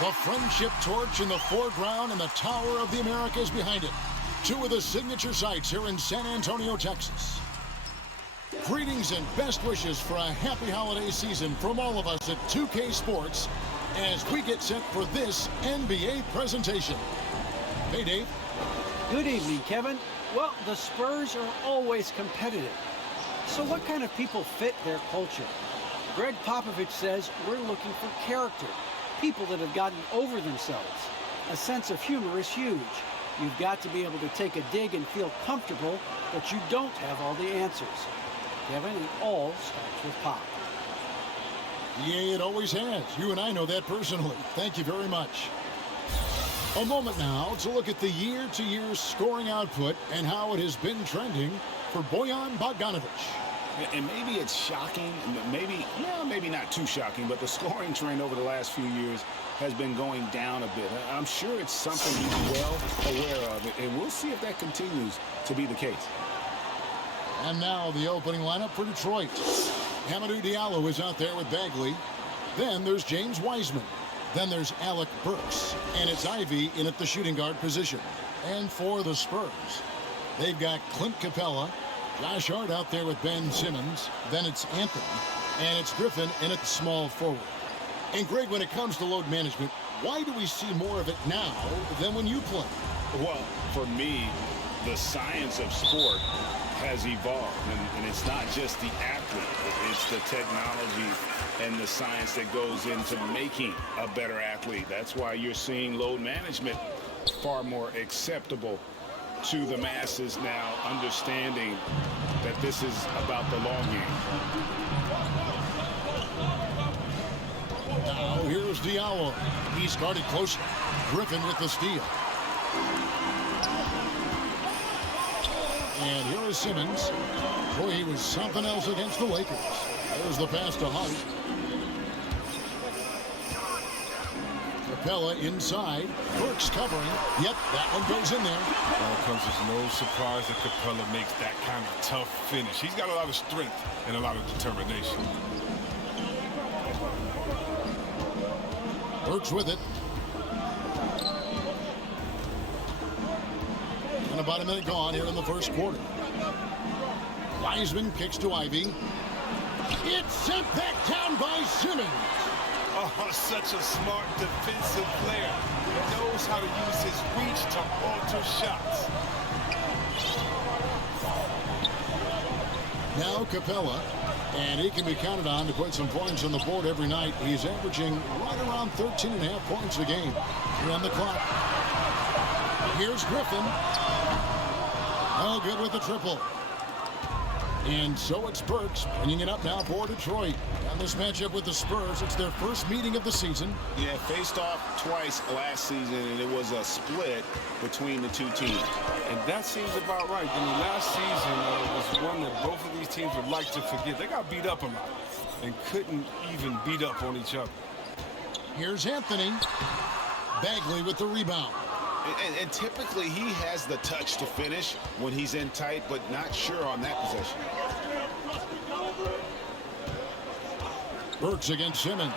The friendship torch in the foreground and the Tower of the Americas behind it. Two of the signature sites here in San Antonio, Texas. Greetings and best wishes for a happy holiday season from all of us at 2K Sports as we get set for this NBA presentation. Hey, Dave. Good evening, Kevin. Well, the Spurs are always competitive. So what kind of people fit their culture? Greg Popovich says we're looking for character, people that have gotten over themselves. A sense of humor is huge. You've got to be able to take a dig and feel comfortable, but you don't have all the answers. Kevin, it all starts with Pop. Yeah, it always has. You and I know that personally. Thank you very much. A moment now to look at the year-to-year scoring output and how it has been trending for Bojan Bogdanovic. And maybe it's shocking, maybe not too shocking, but the scoring trend over the last few years has been going down a bit. I'm sure it's something he's well aware of, and we'll see if that continues to be the case. And now the opening lineup for Detroit. Hamidou Diallo is out there with Bagley. Then there's James Wiseman. Then there's Alec Burks. And it's Ivy in at the shooting guard position. And for the Spurs, they've got Clint Capella, Josh Hart out there with Ben Simmons. Then it's Anthony. And it's Griffin in at the small forward. And Greg, when it comes to load management, why do we see more of it now than when you play? Well, for me, the science of sport has evolved, and it's not just the athlete, it's the technology and the science that goes into making a better athlete. That's why you're seeing load management far more acceptable to the masses now, understanding that this is about the long game. Now here's Diallo. He's guarded closely. Griffin with the steal. And here is Simmons. Boy, he was something else against the Lakers. There's the pass to Hart. Capella inside. Burks covering. Yep, that one goes in there. Well, it comes as no surprise that Capella makes that kind of tough finish. He's got a lot of strength and a lot of determination. Burks with it. And about a minute gone here in the first quarter. Wiseman kicks to Ivy. It's sent back down by Simmons. Oh, such a smart defensive player. He knows how to use his reach to alter shots. Now Capella, and he can be counted on to put some points on the board every night. He's averaging right around 13.5 points a game. Here on the clock. Here's Griffin. Oh, good with the triple. And so it's Burks bringing it up now for Detroit. On this matchup with the Spurs, it's their first meeting of the season. Yeah, faced off twice last season, and it was a split between the two teams. And that seems about right. I mean, last season was one that both of these teams would like to forget. They got beat up a lot and couldn't even beat up on each other. Here's Anthony. Bagley with the rebound. And typically he has the touch to finish when he's in tight, but not sure on that possession. Burks against Simmons.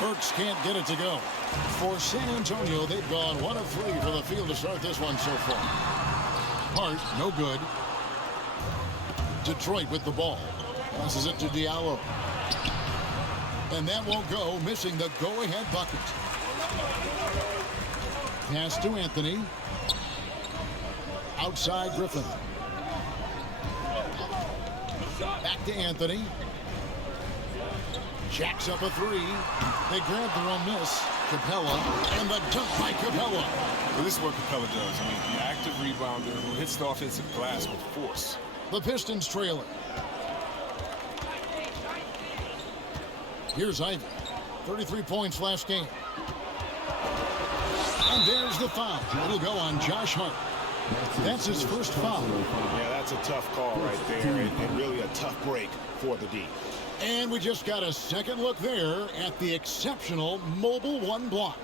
Burks can't get it to go. For San Antonio, they've gone 1 of 3 for the field to start this one so far. Hart, no good. Detroit with the ball. Passes it to Diallo. And that won't go, missing the go-ahead bucket. Pass to Anthony. Outside Griffin. Back to Anthony. Jacks up a 3. They grab their own miss. Capella. And the dunk by Capella. Well, this is what Capella does. I mean, the active rebounder who hits the offensive glass with force. The Pistons trail it. Here's Ivy. 33 points last game. And there's the foul. It'll go on Josh Hart. That's his first foul. Yeah, that's a tough call right there, and really a tough break for the D. And we just got a second look there at the exceptional mobile 1 block.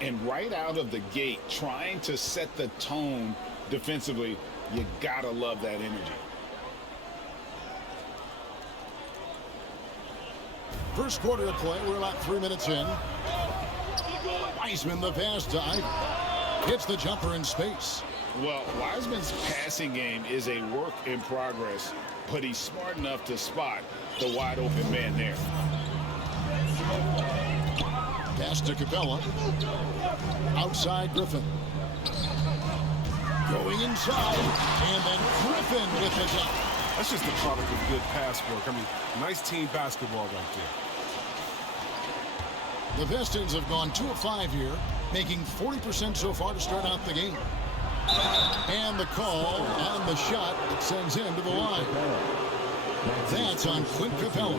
And right out of the gate, trying to set the tone defensively, you gotta love that energy. First quarter of play. We're about 3 minutes in. Wiseman, the pass to Ivy. Hits the jumper in space. Well, Wiseman's passing game is a work in progress, but he's smart enough to spot the wide open man there. Pass to Capella. Outside Griffin. Going inside. And then Griffin with the dunk. That's just the product of good pass work. I mean, nice team basketball right there. The Pistons have gone 2 of 5 here, making 40% so far to start out the game. And the call on the shot that sends him to the line. That's on Clint Capella.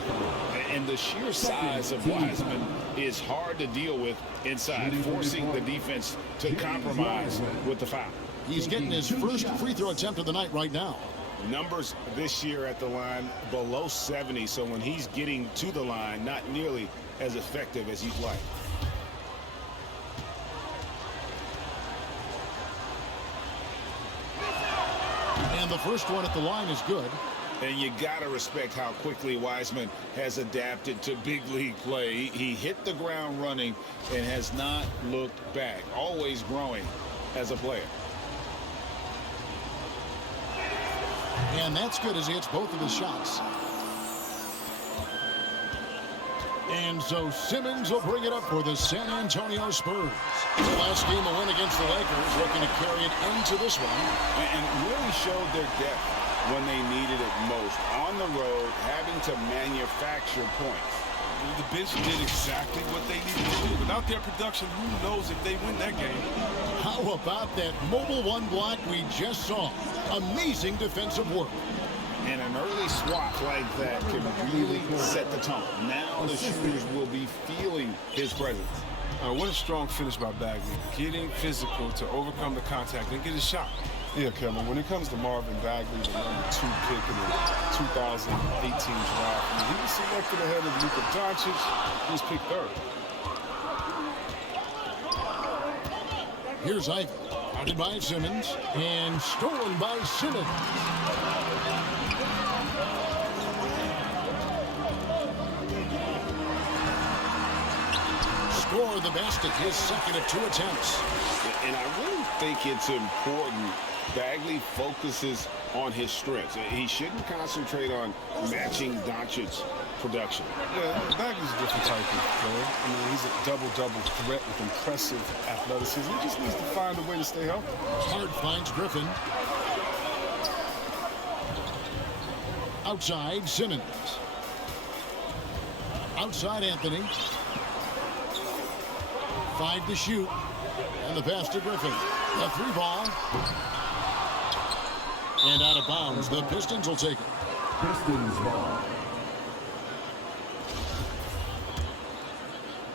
And the sheer size of Wiseman is hard to deal with inside, forcing the defense to compromise with the foul. He's getting his first free throw attempt of the night right now. Numbers this year at the line below 70, so when he's getting to the line, not nearly as effective as he'd like. And the first one at the line is good. And you got to respect how quickly Wiseman has adapted to big league play. He hit the ground running and has not looked back, always growing as a player. And that's good as he hits both of his shots. And so Simmons will bring it up for the San Antonio Spurs. The last game, a win against the Lakers, looking to carry it into this one. And really showed their depth when they needed it most. On the road, having to manufacture points. The bench did exactly what they needed to do. Without their production, who knows if they win that game. How about that mobile one block we just saw? Amazing defensive work. And an early swat like that can really set the tone. Now the shooters will be feeling his presence. What a strong finish by Bagley. Getting physical to overcome the contact and get a shot. Yeah, Kevin, when it comes to Marvin Bagley, the #2 pick in the 2018 draft, he was selected ahead of Luka Doncic. He was picked third. Here's Ivy. Guarded by Simmons. And stolen by Simmons. Score the basket, his second of 2 attempts. And I really think it's important Bagley focuses on his strengths. He shouldn't concentrate on matching Doncic's production. Yeah, Bagley's a different type of player. I mean, he's a double-double threat with impressive athleticism. He just needs to find a way to stay healthy. Hard finds Griffin. Outside, Simmons. Outside, Anthony. 5 to shoot. And the pass to Griffin. A 3 ball. And out of bounds. The Pistons will take it. Pistons ball.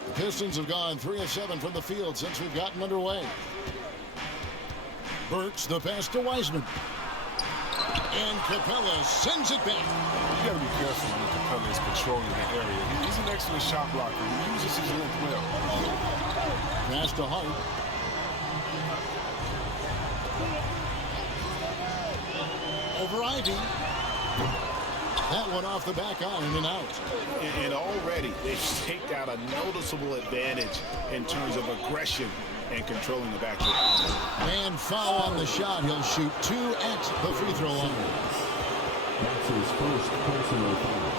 The Pistons have gone 3 of 7 from the field since we've gotten underway. Burks, the pass to Wiseman. And Capella sends it back. You got to be careful when Capella is controlling the area. He's an excellent shot blocker. He uses his length well. Pass to Hart. Over Ivy. That one off the back iron and out. And already they've staked out a noticeable advantage in terms of aggression and controlling the backcourt. And foul on the shot. He'll shoot 2 at the free throw line. That's his first personal foul.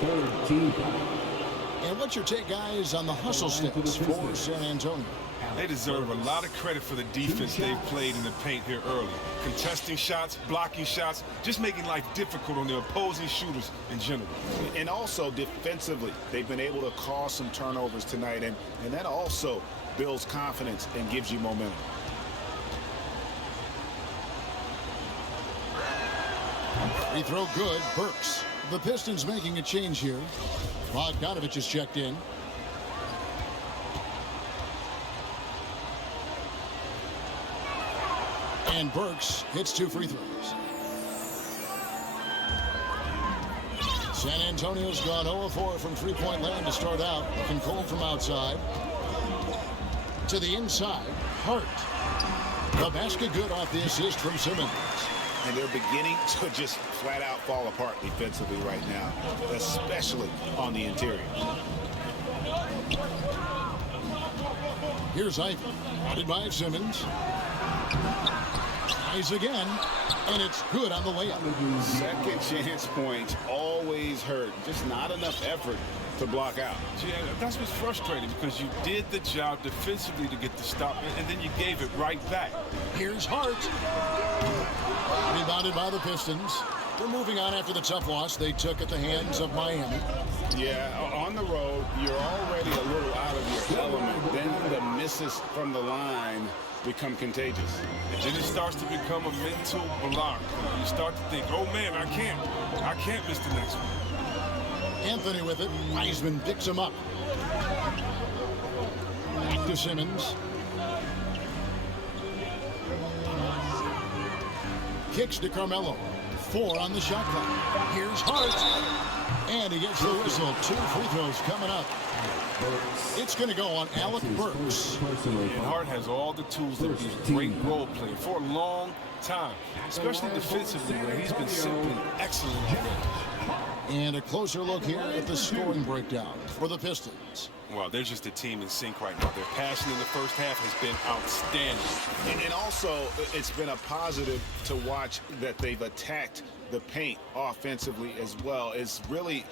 Third team foul. And what's your take, guys, on the hustle sticks for San Antonio? They deserve a lot of credit for the defense they've played in the paint here early. Contesting shots, blocking shots, just making life difficult on the opposing shooters in general. And also defensively, they've been able to cause some turnovers tonight, and that also builds confidence and gives you momentum. Free throw good. Burks. The Pistons making a change here. Bogdanovich is checked in. And Burks hits 2 free throws. San Antonio's gone 0-4 from three-point land to start out. Looking cold from outside. To the inside. Hart. The basket good off the assist from Simmons. And they're beginning to just flat out fall apart defensively right now, especially on the interior. Here's Ivy, guarded by Simmons. Tries again, and it's good on the layup. Second chance points always hurt. Just not enough effort to block out. Yeah, that's what's frustrating, because you did the job defensively to get the stop, and then you gave it right back. Here's Hart. Rebounded by the Pistons. They're moving on after the tough loss they took at the hands of Miami. Yeah, on the road, you're already a little out of your element. Then the misses from the line become contagious. And then it starts to become a mental block. You start to think, oh man, I can't miss the next one. Anthony with it. Wiseman picks him up. Back to Simmons. Kicks to Carmelo. 4 on the shot clock. Here's Hart. And he gets the whistle. 2 free throws coming up. It's going to go on Alec Burks. And Hart has all the tools to be a great role player for a long time, especially defensively, where he's been simply excellent already. And a closer look here at the scoring breakdown for the Pistons. Well, they're just a team in sync right now. Their passion in the first half has been outstanding. And also, it's been a positive to watch that they've attacked the paint offensively as well. It's really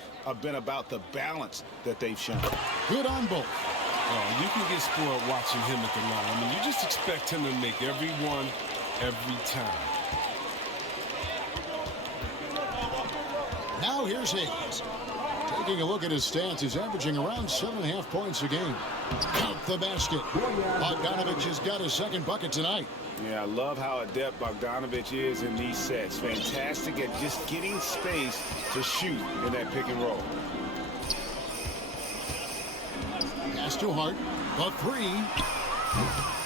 been about the balance that they've shown. Good on both. Oh, you can get spoiled watching him at the line. I mean, you just expect him to make every one, every time. Now here's Hayes. Taking a look at his stats, he's averaging around 7.5 points a game. Count the basket. Bogdanovich has got his second bucket tonight. Yeah, I love how adept Bogdanovich is in these sets. Fantastic at just getting space to shoot in that pick and roll. Pass to Hart. The 3.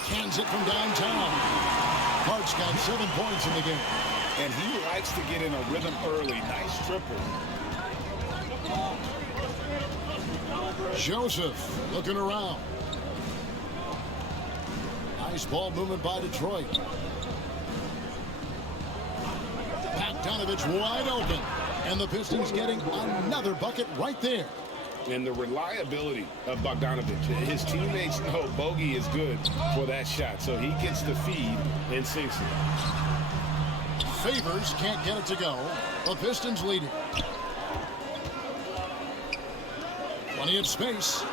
Cans it from downtown. Hart's got 7 points in the game. And he likes to get in a rhythm early. Nice triple. Joseph looking around. Nice ball movement by Detroit. Bogdanovich wide open. And the Pistons getting another bucket right there. And the reliability of Bogdanovich. His teammates know Bogey is good for that shot. So he gets the feed and sinks it. Favors can't get it to go. The Pistons leading. Plenty of space.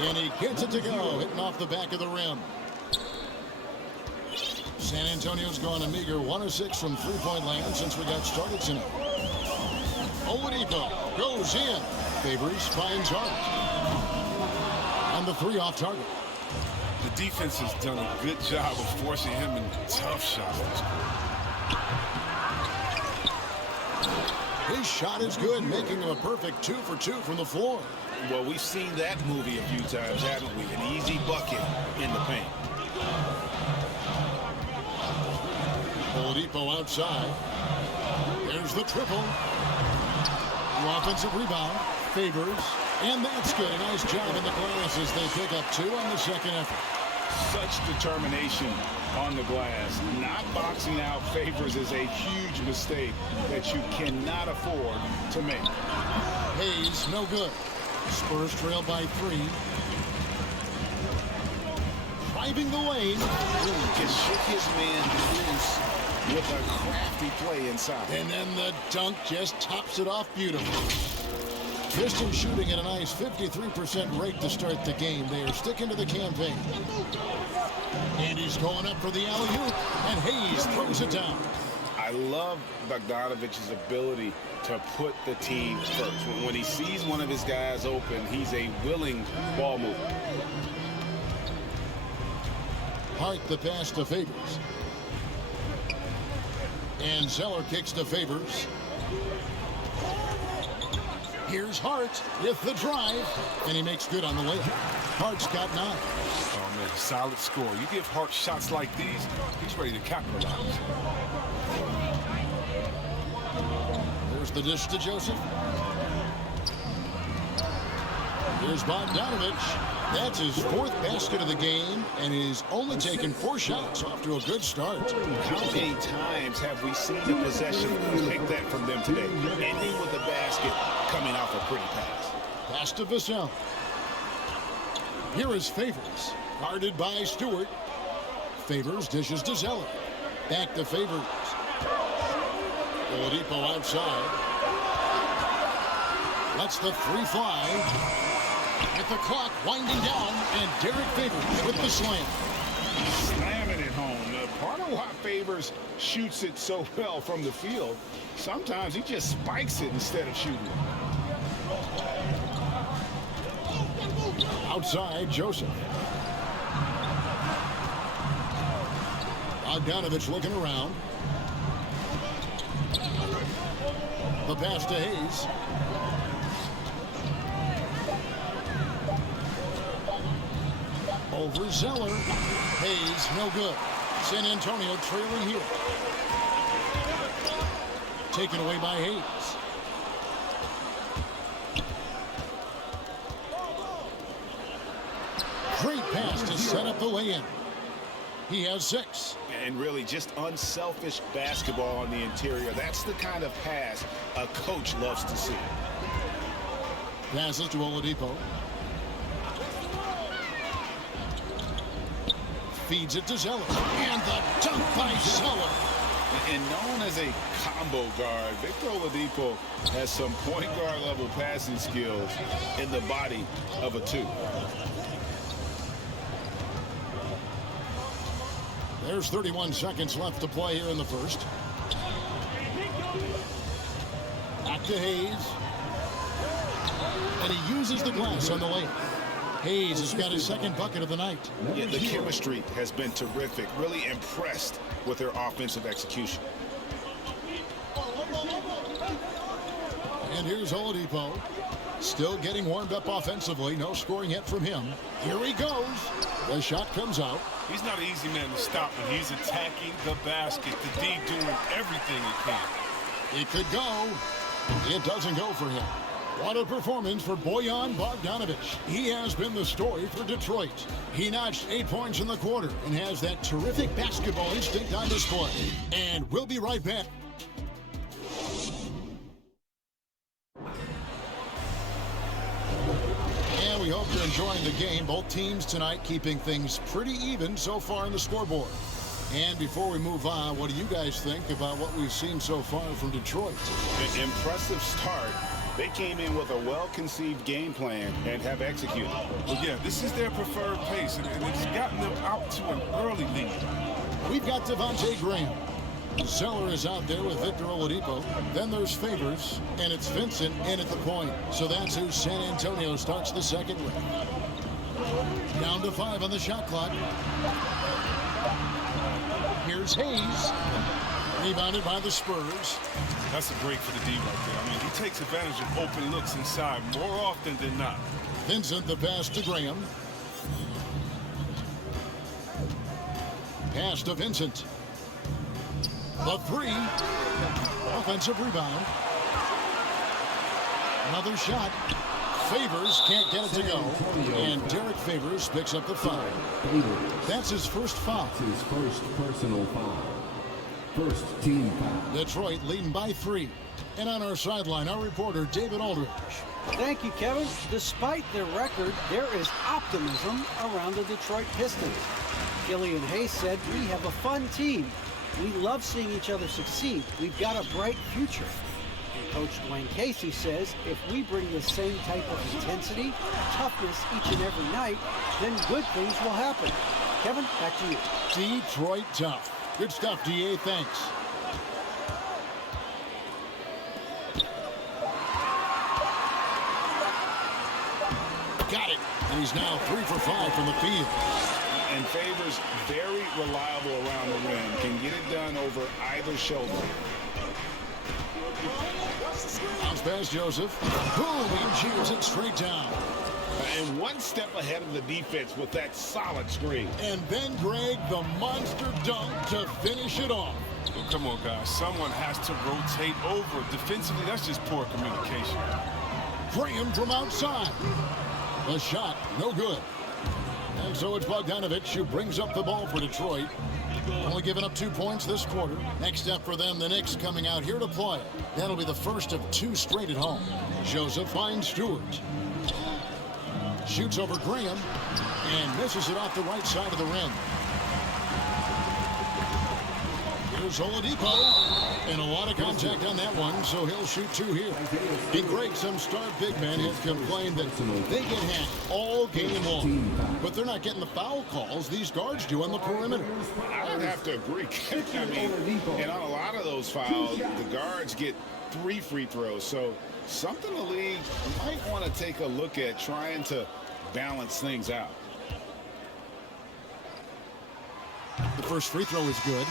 And he gets it to go, hitting off the back of the rim. San Antonio's gone a meager 1 of 6 from three-point land since we got started tonight. Oladipo goes in. Favors finds Hart. And the 3 off target. The defense has done a good job of forcing him into tough shots this quarter. His shot is good, making him a perfect 2 for 2 from the floor. Well, we've seen that movie a few times, haven't we? An easy bucket in the paint. Oladipo outside. There's the triple. The offensive rebound. Favors. And that's good. A nice job in the glass as they pick up 2 on the second effort. Such determination on the glass. Not boxing out Favors is a huge mistake that you cannot afford to make. Hayes, no good. Spurs trail by 3. Driving the lane. Really just shook his man loose with a crafty play inside. And then the dunk just tops it off beautifully. Pistons shooting at a nice 53% rate to start the game. They are sticking to the campaign. And he's going up for the alley-oop, and Hayes throws it down. I love Bogdanovich's ability to put the team first. When he sees one of his guys open, he's a willing ball mover. Hart the pass to Favors. And Zeller kicks to Favors. Here's Hart with the drive, and he makes good on the layup. Hart's got 9. Oh, man, solid score. You give Hart shots like these, he's ready to capitalize. There's the dish to Joseph. Here's Bogdanovich. That's his 4th basket of the game, and he's only taken 4 shots. Off to a good start. How many times have we seen a possession like that from them today? Ending with a basket, coming off a pretty pass. Pass to Vassell. Here is Favors, guarded by Stewart. Favors dishes to Zeller. Back to Favors. Oladipo outside. Lets the 3 fly. With the clock winding down, and Derek Favors with the slam. Slamming it home. Part of why Favors shoots it so well from the field, sometimes he just spikes it instead of shooting it. Outside, Joseph. Bogdanovich looking around. The pass to Hayes. Over Zeller. Hayes, no good. San Antonio trailing here. Taken away by Hayes. Great pass to set up the lay-in. He has 6. And really just unselfish basketball on the interior. That's the kind of pass a coach loves to see. Passes to Oladipo. Feeds it to Zeller. And the dunk by Zeller. And known as a combo guard, Victor Oladipo has some point guard level passing skills in the body of a 2. There's 31 seconds left to play here in the first. Back to Hayes. And he uses the glass on the layup. Hayes has got his 2nd bucket of the night. Yeah, the chemistry has been terrific. Really impressed with their offensive execution. And here's Oladipo. Still getting warmed up offensively. No scoring yet from him. Here he goes. The shot comes out. He's not an easy man to stop when he's attacking the basket. The D doing everything he can. It could go. It doesn't go for him. What a performance for Bojan Bogdanovich. He has been the story for Detroit. He notched 8 points in the quarter and has that terrific basketball instinct on display. And we'll be right back. And we hope you're enjoying the game. Both teams tonight keeping things pretty even so far in the scoreboard. And before we move on, what do you guys think about what we've seen so far from Detroit? An impressive start. They came in with a well-conceived game plan and have executed. Well, yeah, this is their preferred pace, and it's gotten them out to an early lead. We've got Devontae Graham. Zeller is out there with Victor Oladipo. Then there's Favors, and it's Vincent in at the point. So that's who San Antonio starts the second with. Down to 5 on the shot clock. Here's Hayes. Rebounded by the Spurs. That's a break for the D right there. I mean, he takes advantage of open looks inside more often than not. Vincent the pass to Graham. Pass to Vincent. The 3. Offensive rebound. Another shot. Favors can't get it to go. And Derek Favors picks up the foul. That's his first foul. His first personal foul. First team foul. Detroit leading by 3. And on our sideline, our reporter, David Aldridge. Thank you, Kevin. Despite their record, there is optimism around the Detroit Pistons. Killian Hayes said, "We have a fun team. We love seeing each other succeed. We've got a bright future." And Coach Dwayne Casey says, if we bring the same type of intensity, toughness each and every night, then good things will happen. Kevin, back to you. Detroit tough. Good stuff, DA. Thanks. Got it. And he's now 3 for 5 from the field. And Favors very reliable around the rim. Can get it done over either shoulder. Bounce pass, Joseph. Boom, he cheers it straight down. And one step ahead of the defense with that solid screen. And then Greg, the monster dunk to finish it off. Well, come on, guys. Someone has to rotate over. Defensively, that's just poor communication. Graham from outside. The shot, no good. And so it's Bogdanovich who brings up the ball for Detroit. Only giving up 2 points this quarter. Next up for them, the Knicks coming out here to play. That'll be the first of 2 straight at home. Joseph finds Stewart. Shoots over Graham and misses it off the right side of the rim. Here's Oladipo. And a lot of contact on that one, so he'll shoot 2 here. And Greg, some star big men have complained that they get hacked all game long. But they're not getting the foul calls these guards do on the perimeter. I would have to agree. I mean, and on a lot of those fouls, the guards get 3 free throws. So something the league might want to take a look at trying to balance things out. The first free throw is good.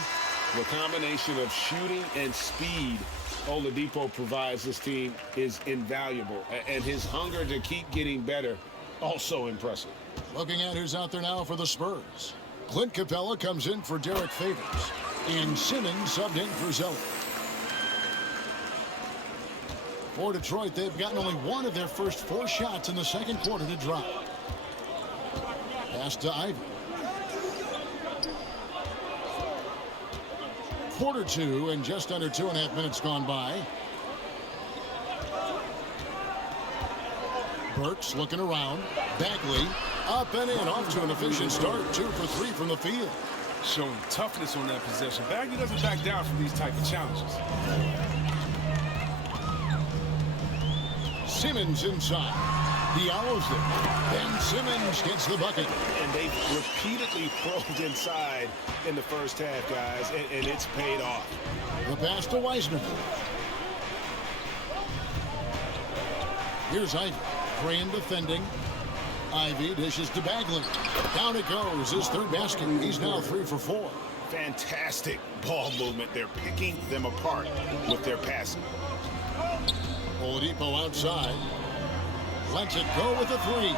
The combination of shooting and speed Oladipo provides this team is invaluable. And his hunger to keep getting better, also impressive. Looking at who's out there now for the Spurs. Clint Capella comes in for Derek Favors. And Simmons subbed in for Zeller. For Detroit, they've gotten only 1 of their first 4 shots in the second quarter to drop. Pass to Ivy. Quarter 2 and just under 2.5 minutes gone by. Burks looking around. Bagley up and in, off to an efficient start. 2 for 3 from the field. Showing toughness on that possession. Bagley doesn't back down from these type of challenges. Simmons inside. Diallo's there. And Simmons gets the bucket. And they've repeatedly probed inside in the first half, guys, and it's paid off. The pass to Wiseman. Here's Ivy. Graham defending. Ivy dishes to Bagley. Down it goes. His 3rd basket. He's now 3 for 4. Fantastic ball movement. They're picking them apart with their passing. Oladipo outside. Lets it go with a 3.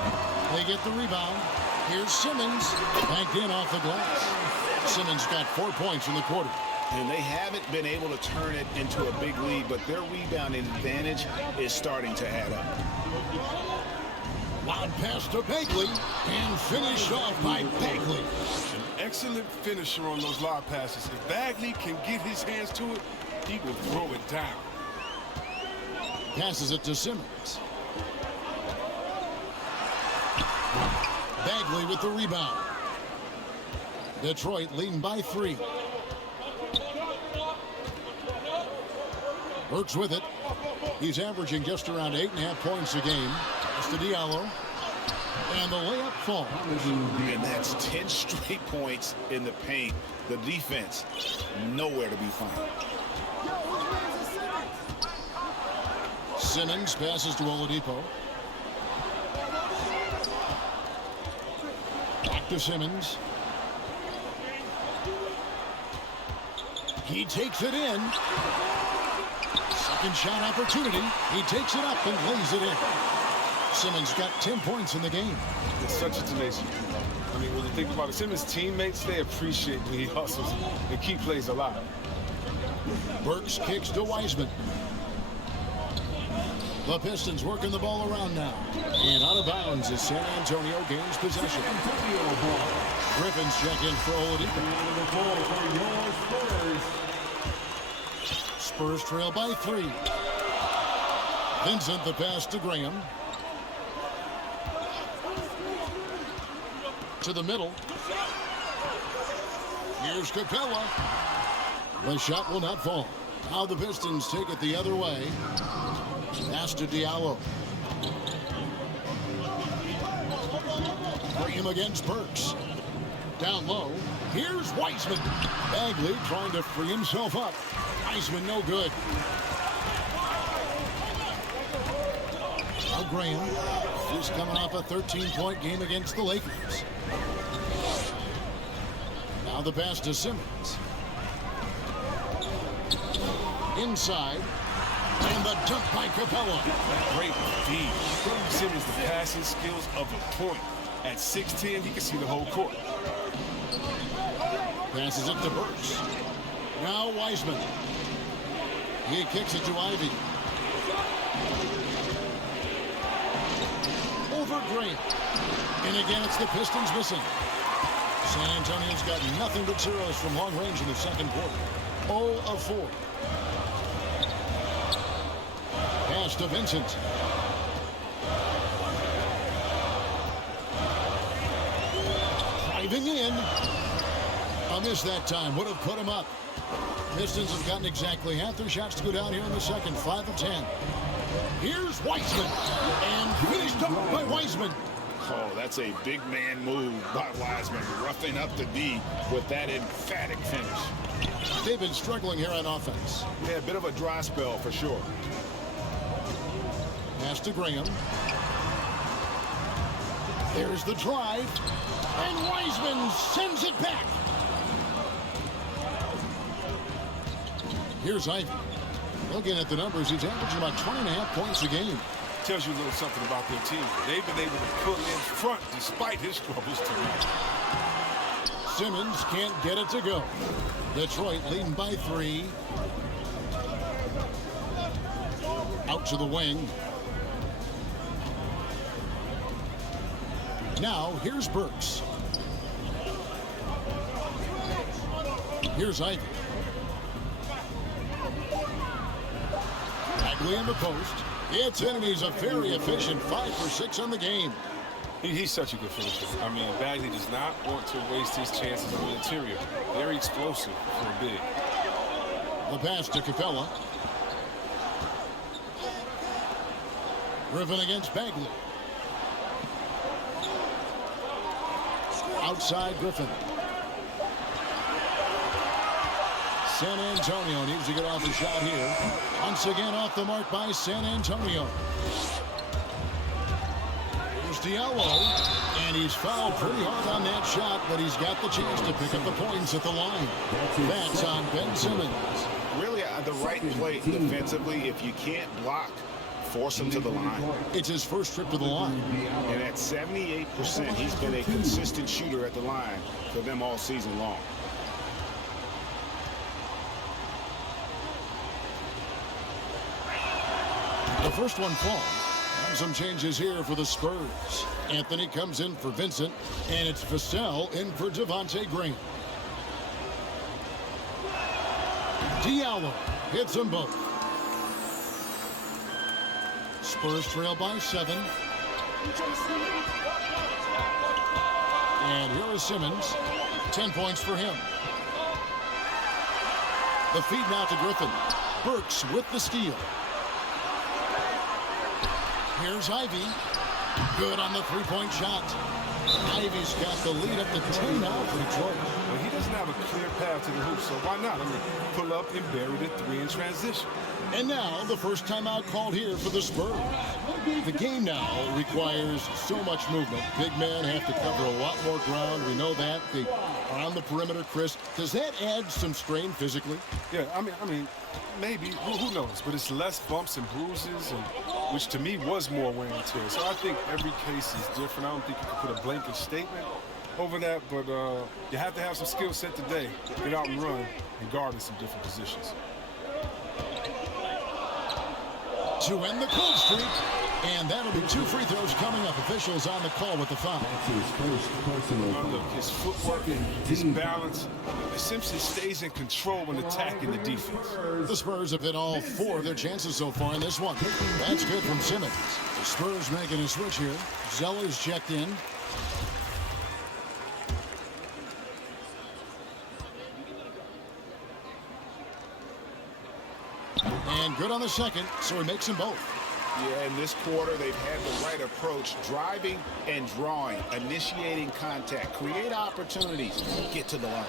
They get the rebound. Here's Simmons. Banked in off the glass. Simmons got 4 points in the quarter. And they haven't been able to turn it into a big lead, but their rebounding advantage is starting to add up. Loud pass to Bagley. And finished off by Bagley. An excellent finisher on those lob passes. If Bagley can get his hands to it, he will throw it down. Passes it to Simmons. Bagley with the rebound. Detroit leading by 3. Burks with it. He's averaging just around 8.5 points a game. It's to Diallo. And the layup falls. And that's 10 straight points in the paint. The defense, nowhere to be found. Simmons passes to Oladipo. Back to Simmons. He takes it in. Second shot opportunity. He takes it up and lays it in. Simmons got 10 points in the game. It's such a tenacious. I mean, when you think about it, Simmons' teammates, they appreciate when he hustles and keep plays alive. Burks kicks to Wiseman. The Pistons working the ball around now. And out of bounds as San Antonio gains possession. Griffins check in for Oladipo. Spurs trail by 3. Vincent the pass to Graham. To the middle. Here's Capella. The shot will not fall. Now the Pistons take it the other way. Pass to Diallo. Graham against Burks. Down low. Here's Wiseman. Bagley trying to free himself up. Wiseman no good. Now Graham, who's coming off a 13-point game against the Lakers. Now the pass to Simmons. Inside. And the dunk by Capella. Great D. Simmons, the passing skills of a point. At 6'10", he can see the whole court. Passes it to Burks. Now Wiseman. He kicks it to Ivy. Over Green. And again, it's the Pistons missing. San Antonio's got nothing but zeros from long range in the second quarter. 0 of 4. Pass to Vincent. Driving in. A miss that time. Would have put him up. Pistons have gotten exactly half their shots to go down here in the second. 5 of 10. Here's Wiseman. And finished up by Wiseman. Oh, that's a big man move by Wiseman, roughing up the D with that emphatic finish. They've been struggling here on offense. Yeah, a bit of a dry spell for sure. Pass to Graham. There's the drive. And Wiseman sends it back. Here's Ivy. Looking at the numbers, he's averaging about 20.5 points a game. Tells you a little something about their team. They've been able to put in front despite his troubles tonight. Simmons can't get it to go. Detroit leading by 3. Out to the wing. Now, here's Burks. Here's Ivy. Bagley in the post. It's in, and he's a very efficient 5 for 6 on the game. He's such a good finisher. I mean, Bagley does not want to waste his chances on the interior. Very explosive for a big. The pass to Capella. Griffin against Bagley. Outside Griffin. San Antonio needs to get off the shot here. Once again off the mark by San Antonio. Here's Diallo. And he's fouled pretty hard on that shot, but he's got the chance to pick up the points at the line. That's on Ben Simmons. Really the right play defensively. If you can't block, force him to the line. It's his first trip to the line. And at 78%, he's been a consistent shooter at the line for them all season long. The first one falls. And some changes here for the Spurs. Anthony comes in for Vincent, and it's Vassell in for Devontae Green. Diallo hits them both. Spurs trail by 7. And here is Simmons. 10 points for him. The feed now to Griffin. Burks with the steal. Here's Ivy. Good on the three-point shot. Ivy's got the lead up to 10 now for Detroit. Well, he doesn't have a clear path to the hoop, so why not? I mean, pull up and bury the 3 in transition. And now the first timeout called here for the Spurs. The game now requires so much movement. Big men have to cover a lot more ground. We know that. They are on the perimeter, Chris. Does that add some strain physically? Yeah, I mean, maybe. Who knows? But it's less bumps and bruises, which to me was more wear and tear. So I think every case is different. I don't think you can put a blanket statement over that, but you have to have some skill set today. Get out and run and guard in some different positions. To end the cold streak, and that'll be 2 free throws coming up. Officials on the call with the foul. That's his first personal foul. Look, his footwork, his balance. Simpson stays in control when attacking the defense. The Spurs have hit all 4 of their chances so far in this one. That's good from Simmons. The Spurs making a switch here. Zeller's checked in. And good on the second, so he makes them both. Yeah, in this quarter, they've had the right approach, driving and drawing, initiating contact, create opportunities, get to the line.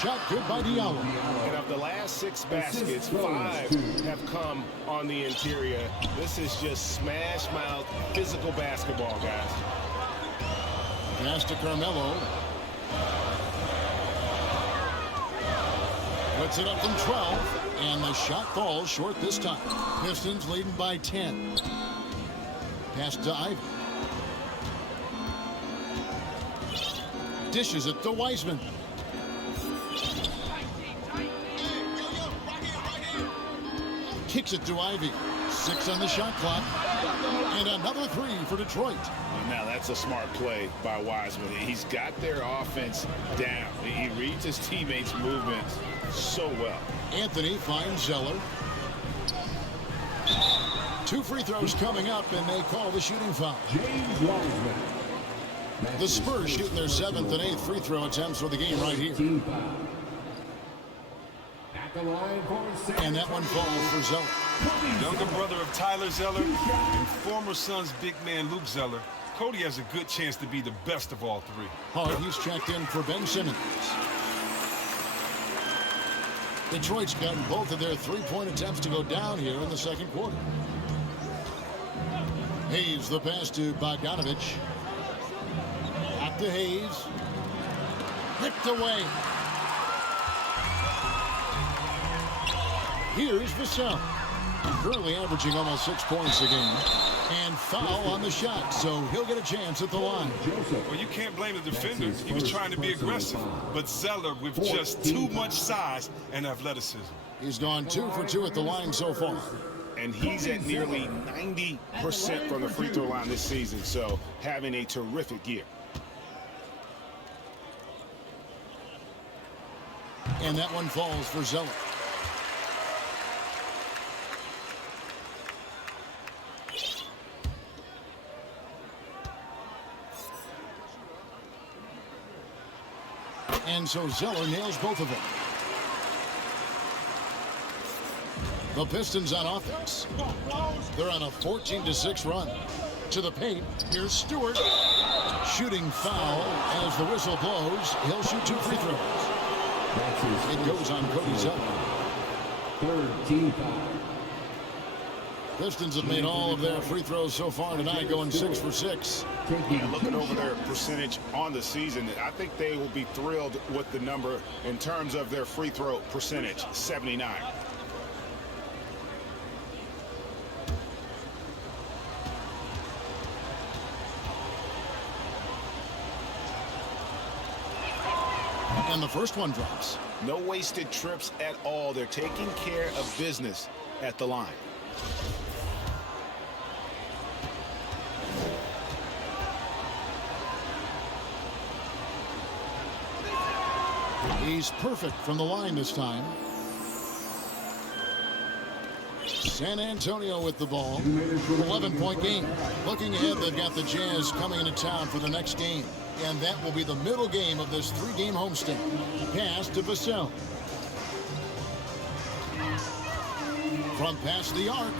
Shot good by Diallo. And of the last 6 baskets, 5 have come on the interior. This is just smash mouth, physical basketball, guys. Pass to Carmelo. Puts it up from 12. And the shot falls short this time. Pistons leading by 10. Pass to Ivy. Dishes it to Wiseman. Kicks it to Ivy. 6 on the shot clock. And another three for Detroit. Now that's a smart play by Wiseman. He's got their offense down. He reads his teammates' movements so well. Anthony finds Zeller. 2 free throws coming up, and they call the shooting foul. James Wiseman. The Spurs shooting their 7th and 8th free throw attempts for the game right here. At the line for And that one falls for Zeller. Younger brother of Tyler Zeller and former Suns big man Luke Zeller, Cody has a good chance to be the best of all three. Hart, he's checked in for Ben Simmons. Detroit's gotten both of their three-point attempts to go down here in the second quarter. Hayes, the pass to Bogdanovich. Out to Hayes. Ripped away. Here's Vassell. Currently averaging almost 6 points a game. And foul on the shot, so he'll get a chance at the line. Well, you can't blame the defender. He was trying to be aggressive. But Zeller with just too much size and athleticism. He's gone 2 for 2 at the line so far. And he's at nearly 90% from the free throw line this season, so having a terrific year. And that one falls for Zeller. And so Zeller nails both of them. The Pistons on offense. They're on a 14-6 run. To the paint, here's Stewart. Shooting foul as the whistle blows. He'll shoot 2 free throws. It goes on Cody Zeller. Third team foul. Pistons have made all of their free throws so far tonight, going 6 for 6. And looking over their percentage on the season, I think they will be thrilled with the number in terms of their free throw percentage, 79. And the first one drops. No wasted trips at all. They're taking care of business at the line. He's perfect from the line this time. San Antonio with the ball. 11-point game. Looking ahead, they've got the Jazz coming into town for the next game. And that will be the middle game of this 3-game homestand. Pass to Vassell. From past the arc.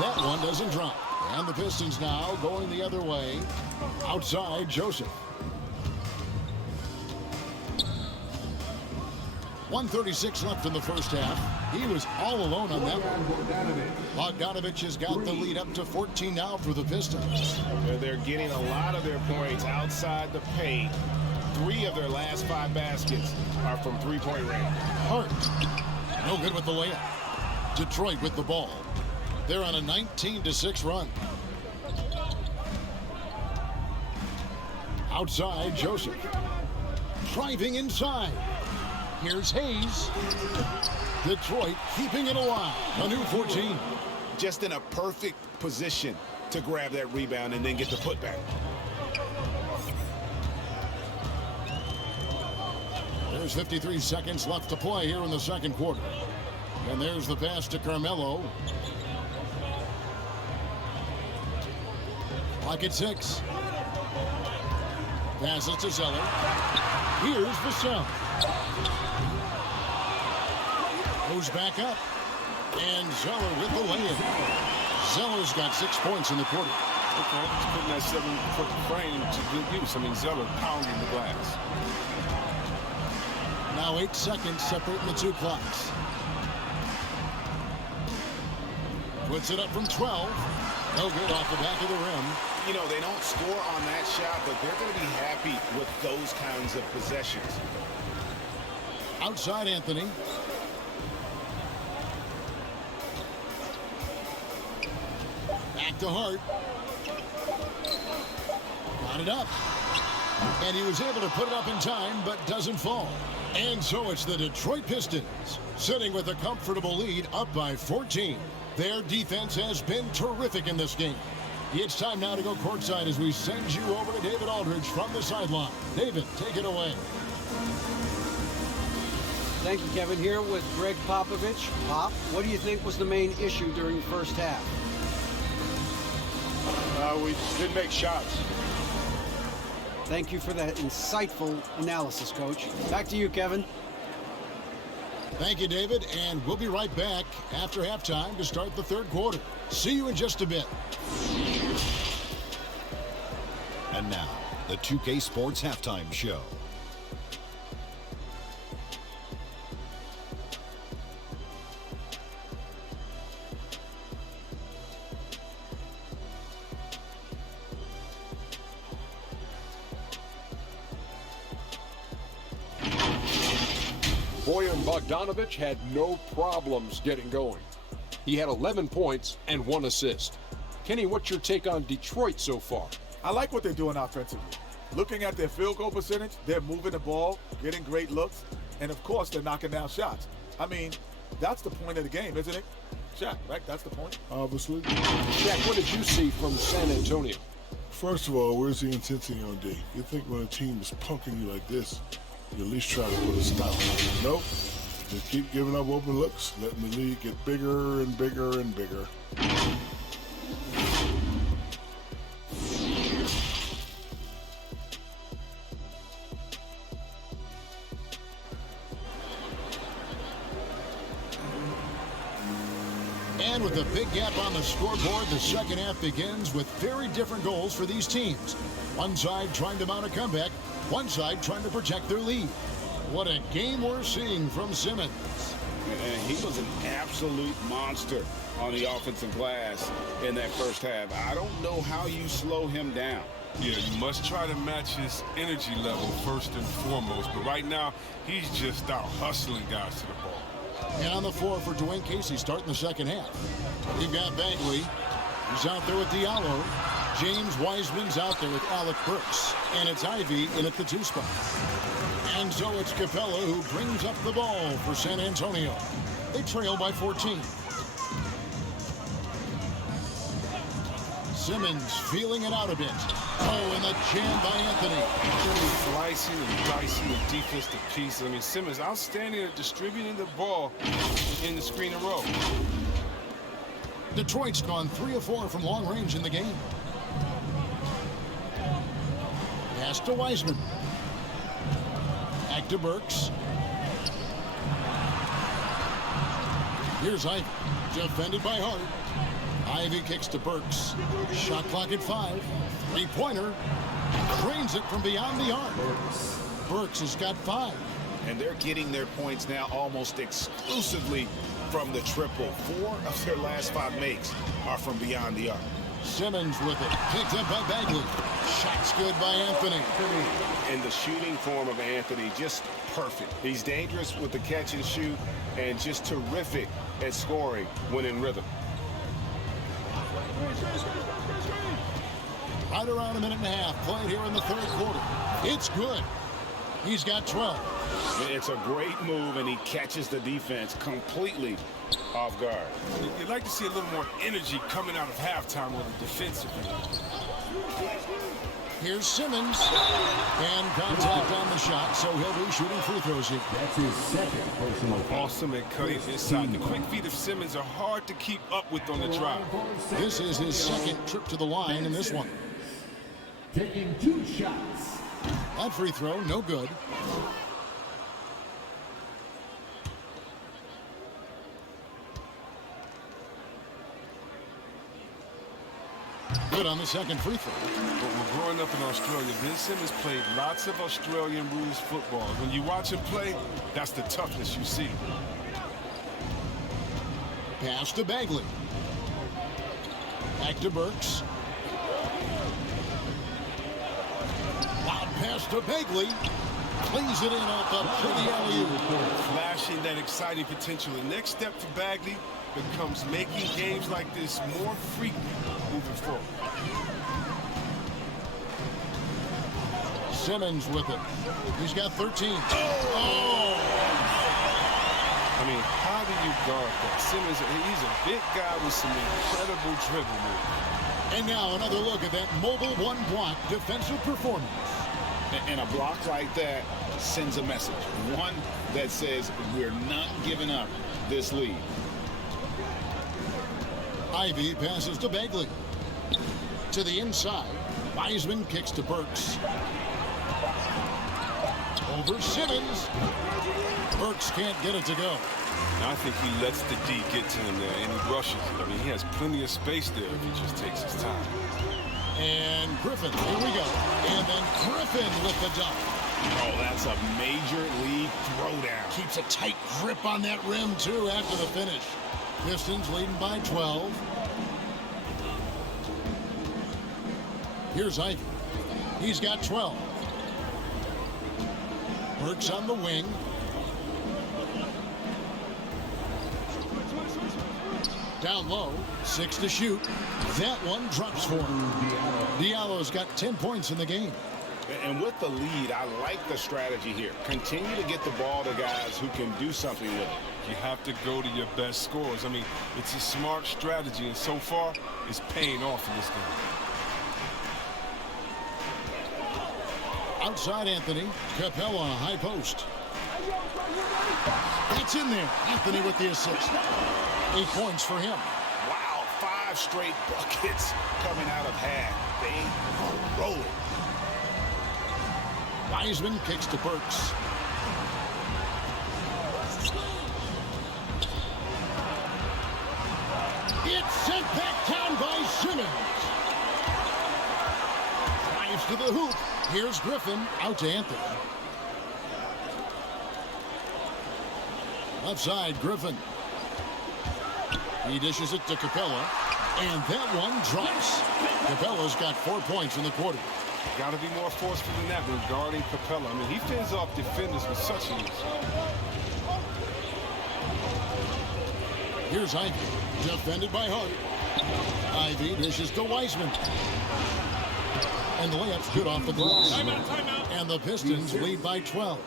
That one doesn't drop. And the Pistons now going the other way. Outside, Joseph. 1:36 left in the first half. He was all alone on that one. Bogdanovich has got the lead up to 14 now for the Pistons. They're getting a lot of their points outside the paint. 3 of their last 5 baskets are from three-point range. Hart. No good with the layup. Detroit with the ball. They're on a 19-6 run. Outside, Joseph. Driving inside. Here's Hayes. Detroit keeping it alive. A new 14. Just in a perfect position to grab that rebound and then get the putback. There's 53 seconds left to play here in the second quarter. And there's the pass to Carmelo. Clock at 6. Passes to Zeller. Here's Vassell. Goes back up. And Zeller with the lay-in. Zeller's got 6 points in the quarter. Okay, he's putting that 7-foot frame to good use. I mean, Zeller pounding the glass. Now 8 seconds separating the 2 clocks. Puts it up from 12. No good off the back of the rim. You know, they don't score on that shot, but they're going to be happy with those kinds of possessions. Outside Anthony. Back to Hart. Got it up. And he was able to put it up in time, but doesn't fall. And so it's the Detroit Pistons sitting with a comfortable lead up by 14. Their defense has been terrific in this game. It's time now to go courtside as we send you over to David Aldridge from the sideline. David, take it away. Thank you, Kevin. Here with Greg Popovich. Pop, what do you think was the main issue during the first half? We didn't make shots. Thank you for that insightful analysis, Coach. Back to you, Kevin. Thank you, David, and we'll be right back after halftime to start the third quarter. See you in just a bit. And now, the 2K Sports Halftime Show. Bojan Bogdanovic had no problems getting going. He had 11 points and 1 assist. Kenny, what's your take on Detroit so far? I like what they're doing offensively. Looking at their field goal percentage, they're moving the ball, getting great looks, and of course, they're knocking down shots. I mean, that's the point of the game, isn't it? Shaq, right? That's the point. Obviously. Shaq, what did you see from San Antonio? First of all, where's the intensity on D? You think when a team is punking you like this, you at least try to put a stop. Nope. Just keep giving up open looks, letting the lead get bigger and bigger and bigger. And with a big gap on the scoreboard, the second half begins with very different goals for these teams. One side trying to mount a comeback, one side trying to protect their lead. What a game we're seeing from Simmons. And he was an absolute monster on the offensive glass in that first half. I don't know how you slow him down. Yeah, you must try to match his energy level first and foremost. But right now, he's just out hustling guys to the ball. And on the floor for Dwayne Casey starting the second half. We've got Bagley. He's out there with Diallo. James Wiseman's out there with Alec Burks. And it's Ivy in at the 2 spot. And so it's Capella who brings up the ball for San Antonio. They trail by 14. Simmons feeling it out a bit. Oh, and the jam by Anthony. Slicing and dicing the defensive pieces. I mean, Simmons outstanding at distributing the ball in the screen and roll. Detroit's gone 3 of 4 from long range in the game. Pass to Wiseman. Back to Burks. Here's Ivy. Defended by Hart. Ivy kicks to Burks. Shot clock at 5. Three-pointer. Drains it from beyond the arc. Burks has got 5. And they're getting their points now almost exclusively from the triple. 4 of their last 5 makes are from beyond the arc. Simmons with it. Picked up by Bagley. Shot's good by Anthony. And the shooting form of Anthony, just perfect. He's dangerous with the catch and shoot and just terrific at scoring when in rhythm. Right around a minute and a half played here in the third quarter. It's good. He's got 12. It's a great move, and he catches the defense completely off guard. You'd like to see a little more energy coming out of halftime with the defensive end. Here's Simmons. And contact on the shot, so he'll be shooting free throws here. That's his second personal foul. Awesome at cutting inside. The quick feet of Simmons are hard to keep up with on the drive. This is his second trip to the line in this one. Taking 2 shots. That free throw, no good. Good on the second free throw. But we're growing up in Australia. Ben Simmons played lots of Australian rules football. When you watch him play, that's the toughness you see. Pass to Bagley. Back to Burks. Loud pass to Bagley. Plays it in off the pretty alley-oop. Flashing that exciting potential. The next step for Bagley becomes making games like this more frequent moving forward. Simmons with it. He's got 13. Oh! I mean, how do you guard that? Simmons, he's a big guy with some incredible dribble moves. And now another look at that mobile one-block defensive performance. And a block like that sends a message. One that says we're not giving up this lead. Ivy passes to Bagley. To the inside. Wiseman kicks to Burks. Over Simmons. Burks can't get it to go. I think he lets the D get to him there, and he rushes it. I mean, he has plenty of space there if he just takes his time. And Griffin, here we go. And then Griffin with the dunk. Oh, that's a major league throwdown. Keeps a tight grip on that rim, too, after the finish. Pistons leading by 12. Here's Ivy. He's got 12. Burks on the wing. Down low, 6 to shoot. That one drops for him. Diallo's got 10 points in the game. And with the lead, I like the strategy here. Continue to get the ball to guys who can do something with it. You have to go to your best scorers. I mean, it's a smart strategy, and so far, it's paying off in this game. Outside Anthony. Capella on a high post. That's in there. Anthony with the assist. 8 points for him. Wow, 5 straight buckets coming out of half. They are rolling. Wiseman kicks to Burks. It's sent back down by Simmons. Drives to the hoop. Here's Griffin. Out to Anthony. Upside, Griffin. He dishes it to Capella. And that one drops. Capella's got 4 points in the quarter. Got to be more forceful than that regarding Capella. I mean, he fends off defenders with such ease. Here's Ivy. Defended by Hart. Ivy dishes to Wiseman. And the layup's good off the glass. Timeout. And the Pistons lead by 12.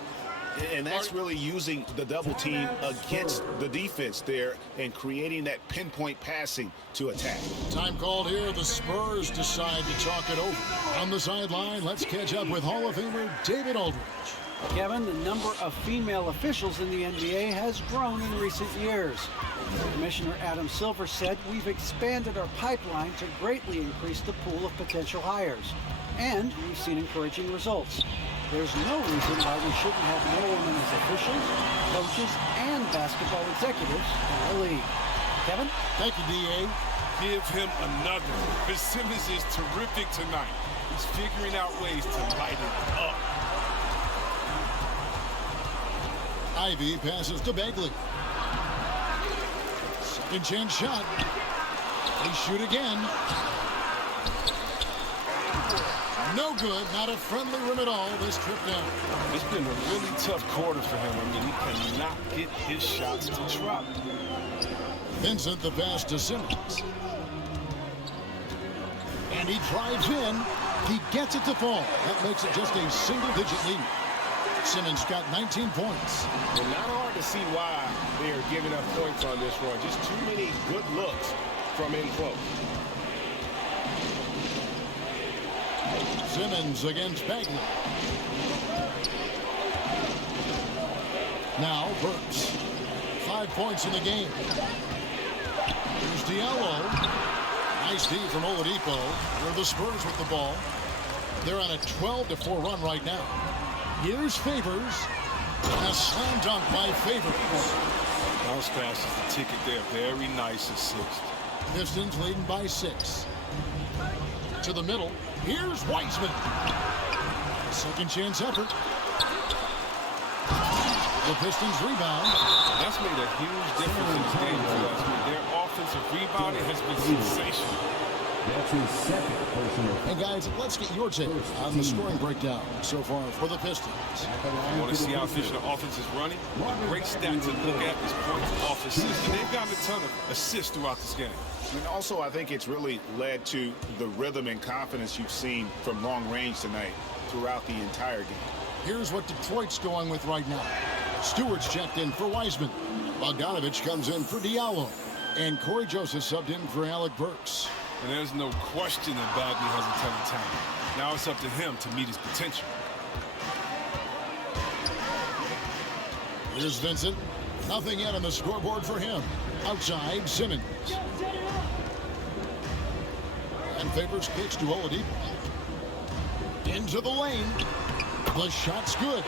And that's really using the double team against the defense there and creating that pinpoint passing to attack. Time called here. The Spurs decide to talk it over. On the sideline, let's catch up with Hall of Famer David Aldridge. Kevin, the number of female officials in the NBA has grown in recent years. Commissioner Adam Silver said, "We've expanded our pipeline to greatly increase the pool of potential hires. And we've seen encouraging results. There's no reason why we shouldn't have more women as officials, coaches, and basketball executives in our league." Kevin? Thank you, D.A. Give him another. Because Simmons is terrific tonight. He's figuring out ways to light it up. Ivy passes to Bagley. Second chance shot. They shoot again. No good. Not a friendly rim at all this trip down. It's been a really tough quarter for him. I mean, he cannot get his shots to drop. Vincent the pass to Simmons. And he drives in. He gets it to fall. That makes it just a single-digit lead. Simmons got 19 points. And not hard to see why they are giving up points on this run. Just too many good looks from in close. Simmons against Bagley. Now Burks. 5 points in the game. Here's Diallo. Nice D from Oladipo. Where the Spurs with the ball. They're on a 12-4 run right now. Here's Favors. A slam dunk by Favors. Bounce pass is the ticket there. Very nice assist. Pistons leading by 6. To the middle. Here's Wiseman. Second chance effort. The Pistons rebound. That's made a huge difference in this game for us. Their offensive rebounding has been sensational. That's his second personal. And guys, let's get your take on the scoring breakdown so far for the Pistons. You want to see how efficient the offense is running? A great stat to look at is points off assists. And they've gotten a ton of assists throughout this game. And also, I think it's really led to the rhythm and confidence you've seen from long range tonight throughout the entire game. Here's what Detroit's going with right now. Stewart's checked in for Wiseman. Bogdanovich comes in for Diallo. And Corey Joseph subbed in for Alec Burks. And there's no question that Bagley has a ton of talent. Now it's up to him to meet his potential. Here's Vincent. Nothing yet on the scoreboard for him. Outside, Simmons. And Favors kicks to Oladipo. Into the lane. The shot's good.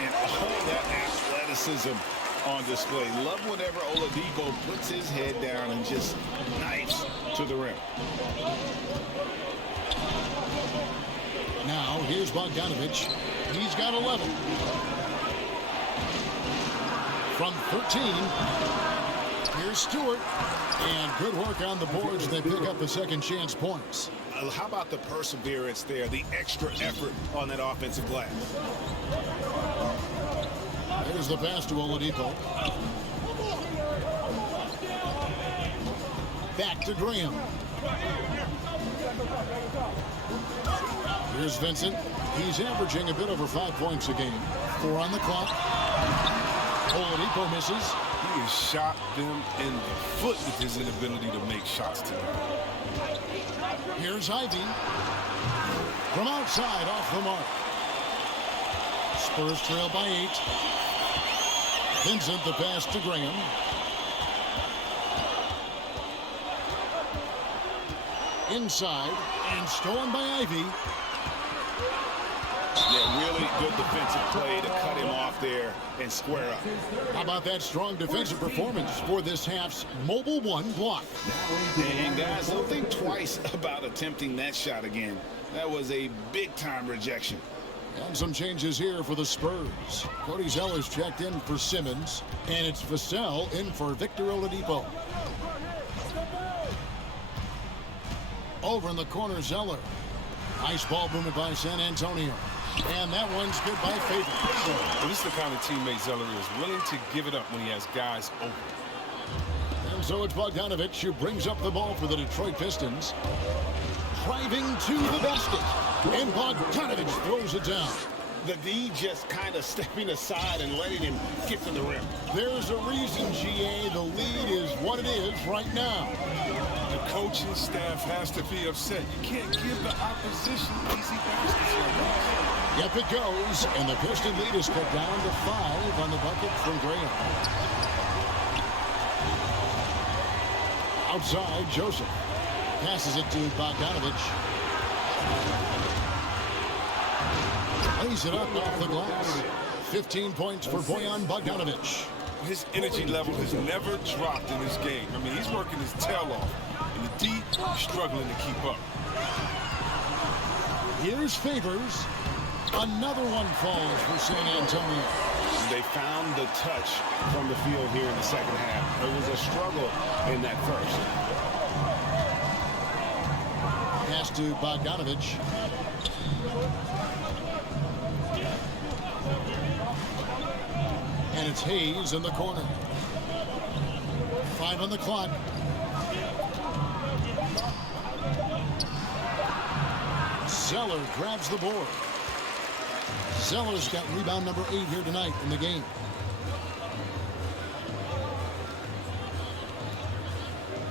And all that athleticism on display. Love whenever Oladipo puts his head down and just knifes to the rim. Now, here's Bogdanovich. He's got 11. From 13, here's Stewart. And good work on the boards. They pick up the second chance points. How about the perseverance there, the extra effort on that offensive glass? Here's the pass to Oladipo. Back to Graham. Here's Vincent. He's averaging a bit over 5 points a game. 4 on the clock. Oladipo misses. He has shot them in the foot with his inability to make shots tonight. Here's Ivy. From outside, off the mark. Spurs trail by 8. Vincent, the pass to Graham. Inside, and stolen by Ivy. Yeah, really good defensive play to cut him off there and square up. How about that strong defensive performance for this half's mobile one block? And guys, don't think twice about attempting that shot again. That was a big-time rejection. And some changes here for the Spurs. Cody Zeller's checked in for Simmons, and it's Vassell in for Victor Oladipo. Over in the corner, Zeller. Nice ball movement by San Antonio. And that one's good by Favors. Well, this is the kind of teammate Zeller is, willing to give it up when he has guys open. And so it's Bogdanovich who brings up the ball for the Detroit Pistons. Driving to the basket. And Bogdanovich throws it down. The D just kind of stepping aside and letting him get to the rim. There's a reason, GA, the lead is what it is right now. The coaching staff has to be upset. You can't give the opposition easy baskets like that. Yep, it goes, and the Piston lead is cut down to 5 on the bucket from Graham. Outside, Joseph passes it to Bogdanovich. Lays it up off the glass. 15 points for Bojan Bogdanovich. His energy level has never dropped in this game. I mean, he's working his tail off, and the D is struggling to keep up. Here's Favors. Another one falls for San Antonio. They found the touch from the field here in the second half. It was a struggle in that first. Pass to Bogdanovich. And it's Hayes in the corner. 5 on the clock. Zeller grabs the board. Zeller's got rebound number 8 here tonight in the game.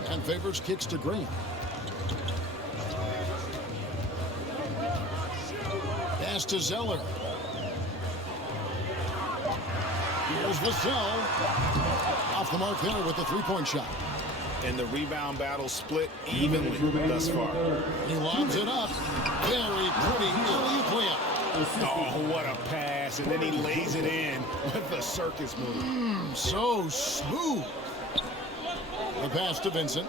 And Favors kicks to Graham. Pass to Zeller. Here's Vassell. Off the mark there with the three-point shot. And the rebound battle split evenly thus far. He lobs it up. Very pretty alley-oop layup. Oh, what a pass. And then he lays it in with the circus move. So smooth. The pass to Vincent.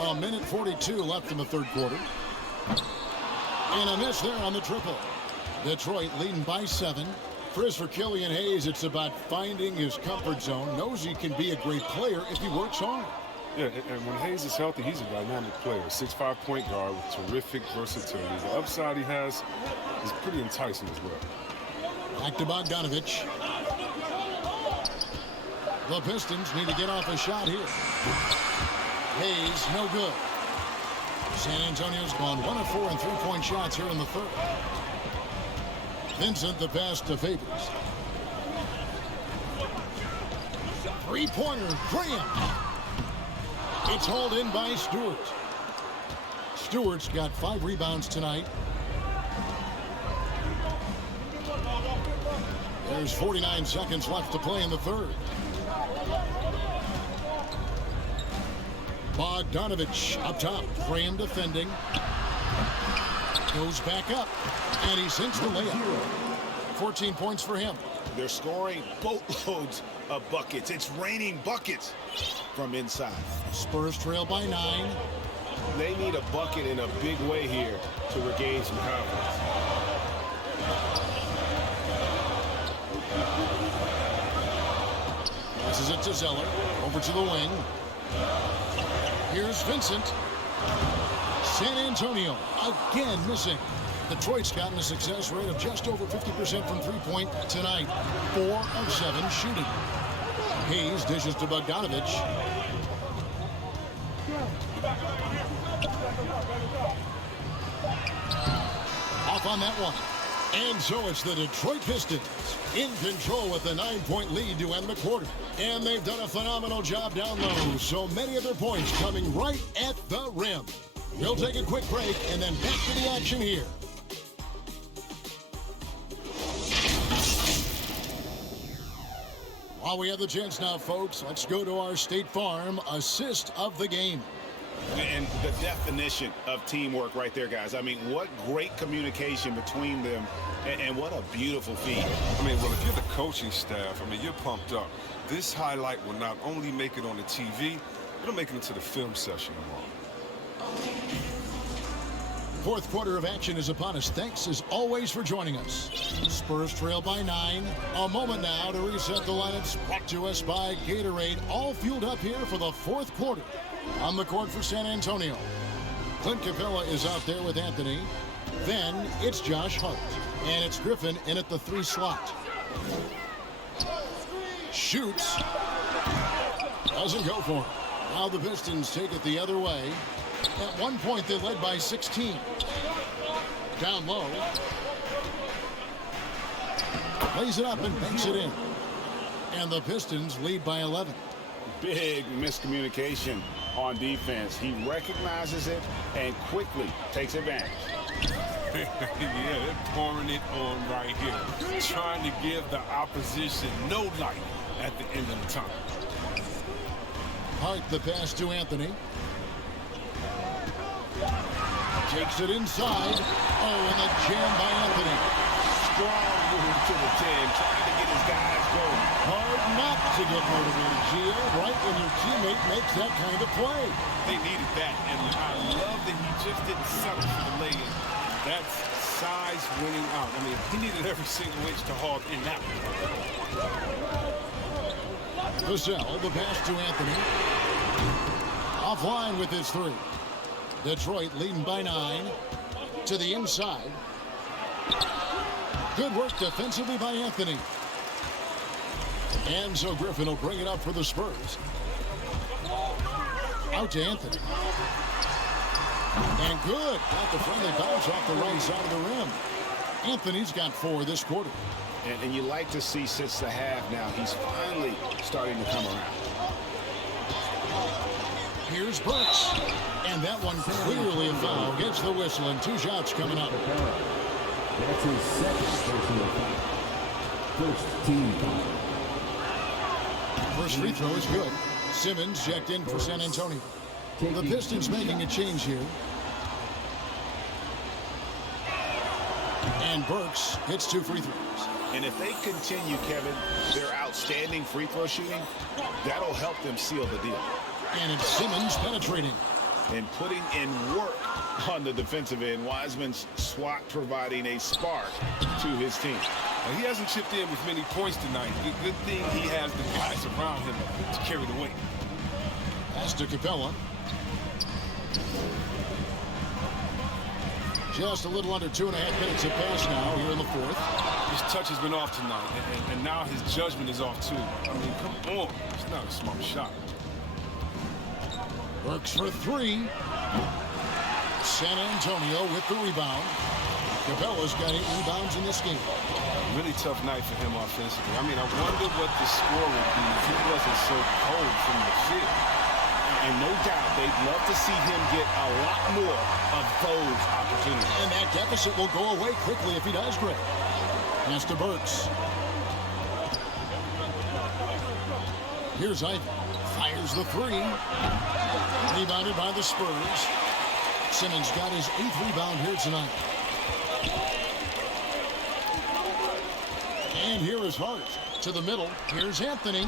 A minute 42 left in the third quarter. And a miss there on the triple. Detroit leading by 7. For Killian Hayes, it's about finding his comfort zone. Knows he can be a great player if he works hard. Yeah, and when Hayes is healthy, he's a dynamic player. 6'5" point guard with terrific versatility. The upside he has is pretty enticing as well. Back to Bogdanovich. The Pistons need to get off a shot here. Hayes, no good. San Antonio's gone 1 of 4 in three-point shots here in the third. Vincent the pass to Favors. Three-pointer, Graham. It's hauled in by Stewart. Stewart's got 5 rebounds tonight. There's 49 seconds left to play in the third. Bogdanovich up top. Graham defending. Goes back up. And he sinks the layup. 14 points for him. They're scoring boatloads of buckets. It's raining buckets from inside. Spurs trail by 9. They need a bucket in a big way here to regain some confidence. Passes it to Zeller. Over to the wing. Here's Vincent. San Antonio again missing. Detroit's gotten a success rate of just over 50% from three-point tonight. 4 of 7 shooting. Hayes dishes to Bogdanovich. Off on that one. And so it's the Detroit Pistons in control with a 9-point lead to end the quarter. And they've done a phenomenal job down low. So many of their points coming right at the rim. We'll take a quick break and then back to the action here. While we have the chance now, folks, let's go to our State Farm assist of the game. And the definition of teamwork right there, guys. I mean, what great communication between them, and what a beautiful feed. I mean, well, if you're the coaching staff, I mean, you're pumped up. This highlight will not only make it on the TV, it'll make it into the film session tomorrow. Fourth quarter of action is upon us. Thanks, as always, for joining us. Spurs trail by 9. A moment now to reset the lineups. Brought to us by Gatorade. All fueled up here for the fourth quarter. On the court for San Antonio, Clint Capella is out there with Anthony. Then it's Josh Hart. And it's Griffin in at the 3 slot. Shoots. Doesn't go for him. Now the Pistons take it the other way. At one point, they led by 16. Down low. Lays it up and banks it in. And the Pistons lead by 11. Big miscommunication on defense. He recognizes it and quickly takes advantage. Yeah, they're pouring it on right here. Trying to give the opposition no light at the end of the tunnel. Hart the pass to Anthony. Takes it inside. Oh, and a jam by Anthony. Strong move to the 10, trying to get his guys going. Hard not to get motivated, Gio, right when your teammate makes that kind of play. They needed that, and I love that he just didn't settle for the lay-in. That's size winning out. I mean, he needed every single inch to haul in that one. Vassell, the pass to Anthony. Offline with his 3. Detroit leading by 9. To the inside. Good work defensively by Anthony. And so Griffin will bring it up for the Spurs. Out to Anthony. And good. Got the friendly bounce off the right side of the rim. Anthony's got 4 this quarter. And you like to see since the half now, he's finally starting to come around. Here's Burks. And that one clearly a foul. Gets the whistle and 2 shots coming up. That's his second personal foul. First team foul. First free throw is good. Simmons checked in for San Antonio. The Pistons making a change here. And Burks hits 2 free throws. And if they continue, Kevin, their outstanding free throw shooting, that'll help them seal the deal. And it's Simmons penetrating. And putting in work on the defensive end. Wiseman's swat providing a spark to his team. Now, he hasn't chipped in with many points tonight. Good thing he has the guys around him to carry the weight. Pass to Capella. Just a little under 2.5 minutes of pass now here in the fourth. His touch has been off tonight, and now his judgment is off too. I mean, come on. It's not a smart shot. Burks for 3. San Antonio with the rebound. Capella's got 8 rebounds in this game. Really tough night for him offensively. I mean, I wonder what the score would be if he wasn't so cold from the field. And no doubt they'd love to see him get a lot more of those opportunities. And that deficit will go away quickly if he does, Greg. Pass to Burks. Here's Ivy. Fires the 3. Rebounded by the Spurs. Simmons got his 8th rebound here tonight. And here is Hart to the middle. Here's Anthony.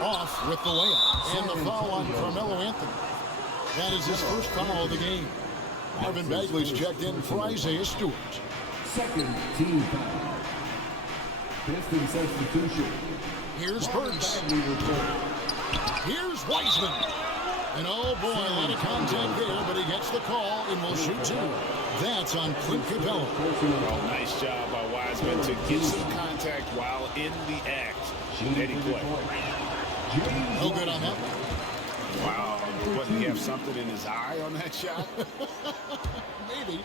Off with the layup. And the foul on Carmelo Anthony. That is his first foul of the game. Marvin Bagley's checked in for Isaiah Stewart. Second team foul. Pistons substitution. Here's Burks. Here's Wiseman. And oh boy, a lot of contact there, but he gets the call and will shoot 2. That's on Clint Capella. Well, nice job by Wiseman to get some contact while in the act. Steady play. No good on that. Wow, wouldn't he have something in his eye on that shot? Maybe.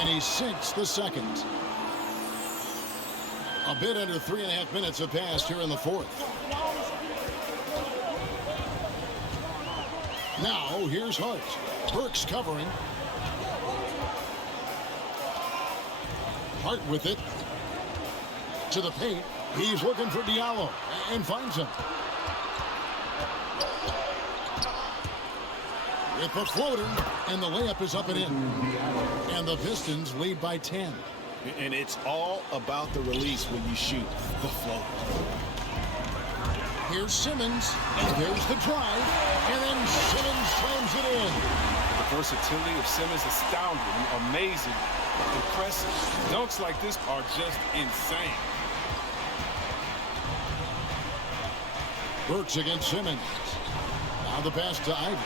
And he sinks the second. A bit under 3.5 minutes have passed here in the 4th. Now, here's Hart. Burks covering. Hart with it. To the paint. He's looking for Diallo and finds him. With the floater, and the layup is up and in. And the Pistons lead by 10. And it's all about the release when you shoot the float. Here's Simmons, and there's the drive, and then Simmons slams it in. The versatility of Simmons is astounding, amazing, impressive. Dunks like this are just insane. Burks against Simmons. Now the pass to Ivy.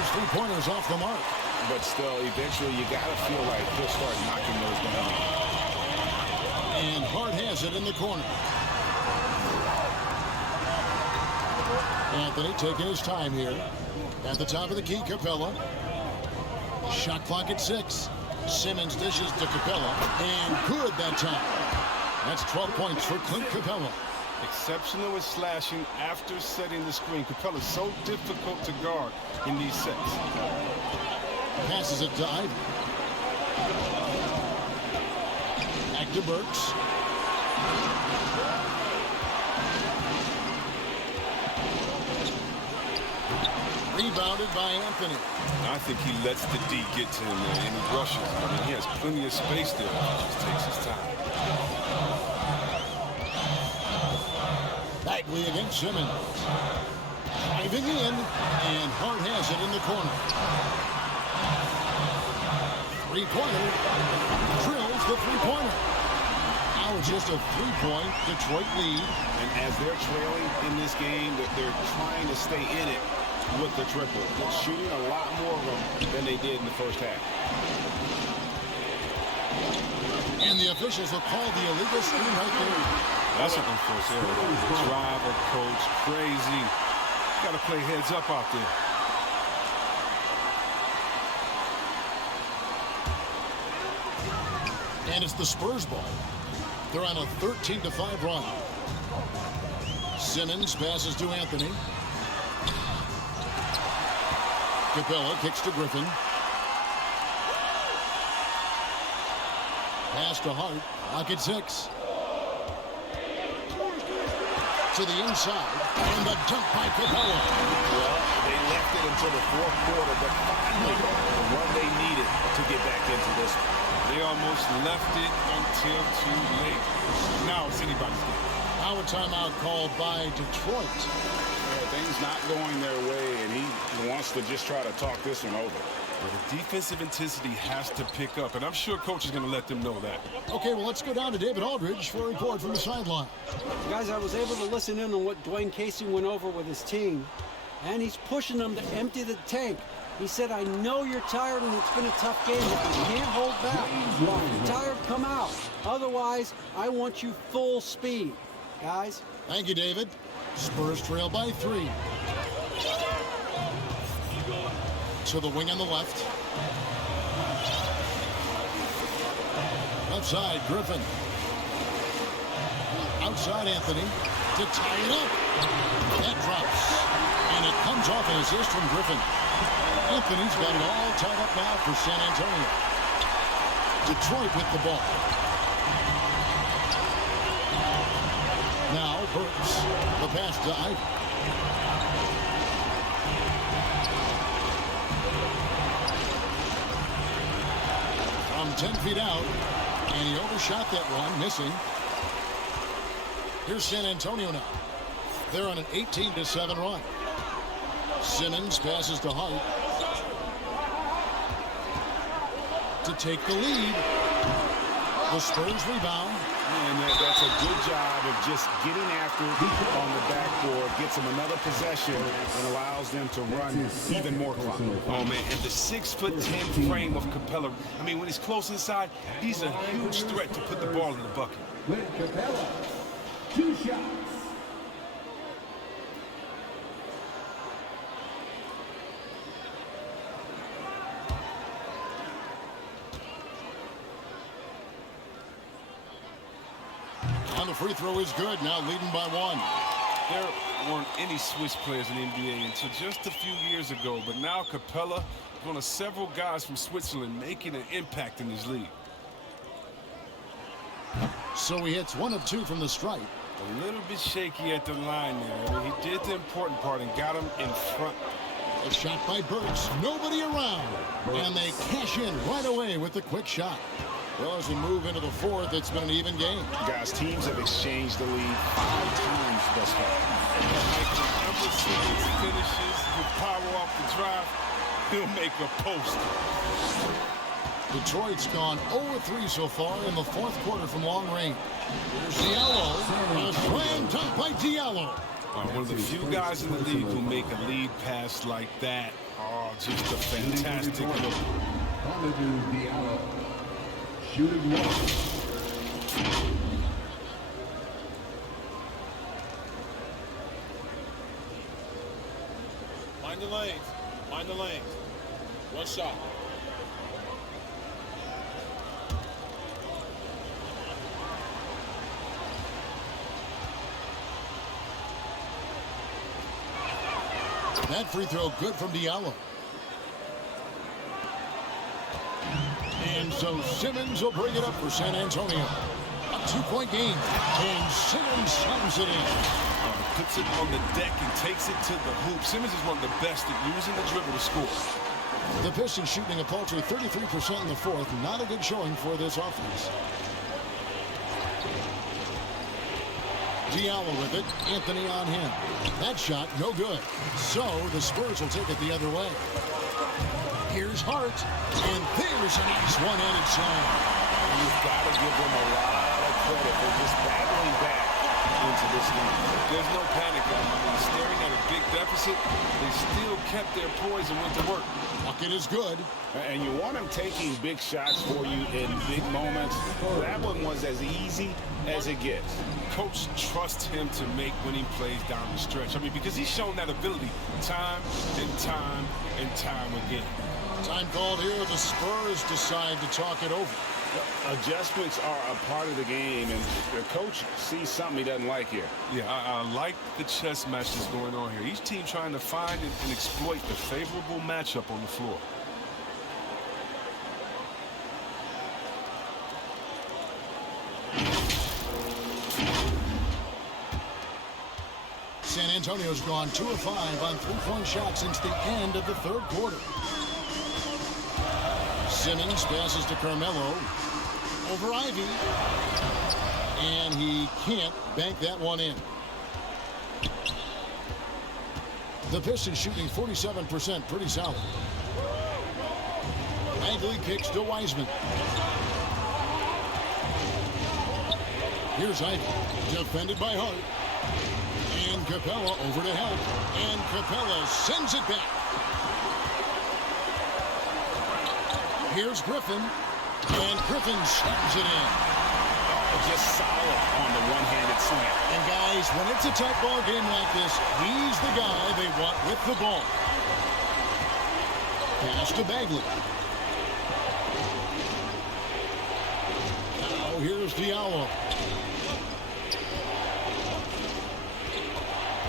His 3-pointers off the mark. But still, eventually, you got to feel like he'll start knocking those down. And Hart has it in the corner. Anthony taking his time here. At the top of the key, Capella. Shot clock at 6. Simmons dishes to Capella. And good that time. That's 12 points for Clint Capella. Exceptional with slashing after setting the screen. Capella's so difficult to guard in these sets. Passes it to Ivy. Back to Burks. Rebounded by Anthony. I think he lets the D get to him there, and he rushes. I mean, he has plenty of space there. He just takes his time. Bagley against Simmons. Driving in, and Hart has it in the corner. 3-pointer. Drills the 3-pointer. Now it's just a 3-point Detroit lead. And as they're trailing in this game, they're trying to stay in it with the triple. They're shooting a lot more of them than they did in the first half. And the officials have called the illegal screen right there. That's an unforced error. Driver, coach, crazy. Got to play heads up out there. And it's the Spurs ball. They're on a 13-5 run. Simmons passes to Anthony. Capella kicks to Griffin. Pass to Hart. Clock at 6. To the inside. And the dunk by Capella. Well, they left it until the 4th quarter, but finally the run they needed to get back into this one. They almost left it until too late. Now it's anybody's game. Now a timeout called by Detroit. Yeah, things not going their way, and he wants to just try to talk this one over. Well, the defensive intensity has to pick up, and I'm sure coach is going to let them know that. Okay, well, let's go down to David Aldridge for a report from the sideline. Guys, I was able to listen in on what Dwayne Casey went over with his team, and he's pushing them to empty the tank. He said, I know you're tired and it's been a tough game, but you can't hold back. If you're tired, come out. Otherwise, I want you full speed. Guys? Thank you, David. Spurs trail by 3. To the wing on the left. Left side, Griffin. Outside, Anthony. To tie it up. That drops. And it comes off an assist from Griffin. Anthony's got it all tied up now for San Antonio. Detroit with the ball. Now Burks. The pass to Ivy. From 10 feet out. And he overshot that one, missing. Here's San Antonio now. They're on an 18-7 run. Simmons passes to Hart. To take the lead. The Spurs rebound. And that's a good job of just getting after it on the backboard, gets them another possession, and allows them to run even more clock. Oh, man, and the 6'10" frame of Capella, I mean, when he's close inside, he's a huge threat to put the ball in the bucket. Clint Capella, 2 shots. And the free throw is good, now leading by 1. There weren't any Swiss players in the NBA until just a few years ago, but now Capella is one of several guys from Switzerland making an impact in this league. So he hits 1 of 2 from the stripe. A little bit shaky at the line there. I mean, he did the important part and got him in front. A shot by Burks, nobody around. And they cash in right away with the quick shot. Well, as we move into the 4th, it's been an even game. Guys, teams have exchanged the lead 5 times thus far. Whenever Simmons finishes with power off the drive, he'll make a post. Detroit's gone 0-3 so far in the 4th quarter from long range. Here's Diallo. A slam dunk by Diallo. One of the few guys in the league who make a lead pass like that. Oh, just a fantastic look. Amadou Diallo, shooting 1. Mind the lanes. Mind the lanes. 1 shot. That free throw good from Diallo. And so Simmons will bring it up for San Antonio. A 2-point game. And Simmons sums it in. Puts it on the deck and takes it to the hoop. Simmons is one of the best at using the dribble to score. The Pistons shooting a paltry 33% in the 4th. Not a good showing for this offense. Diallo with it. Anthony on him. That shot, no good. So the Spurs will take it the other way. Here's Hart. And there's a nice one-handed slam. You've got to give them a lot of credit for just battling back into this game. There's no panic in them. I mean, staring at a big deficit, they still kept their poise and went to work. Bucket is good. And you want them taking big shots for you in big moments. That one was as easy as it gets. Coach trusts him to make winning plays down the stretch. I mean, because he's shown that ability time and time and time again. Time called here. The Spurs decide to talk it over. Adjustments are a part of the game, and the coach sees something he doesn't like here. Yeah, I like the chess match that's going on here. Each team trying to find and exploit the favorable matchup on the floor. San Antonio's gone 2 of 5 on 3-point shots since the end of the 3rd quarter. Simmons passes to Carmelo. Over Ivy. And he can't bank that one in. The Pistons shooting 47%, pretty solid. Bagley kicks to Wiseman. Here's Ivy, defended by Hart. And Capella over to help. And Capella sends it back. Here's Griffin. And Griffin slams it in. just solid on the one-handed slam. And guys, when it's a tight ball game like this, he's the guy they want with the ball. Pass to Bagley. Now here's Diallo.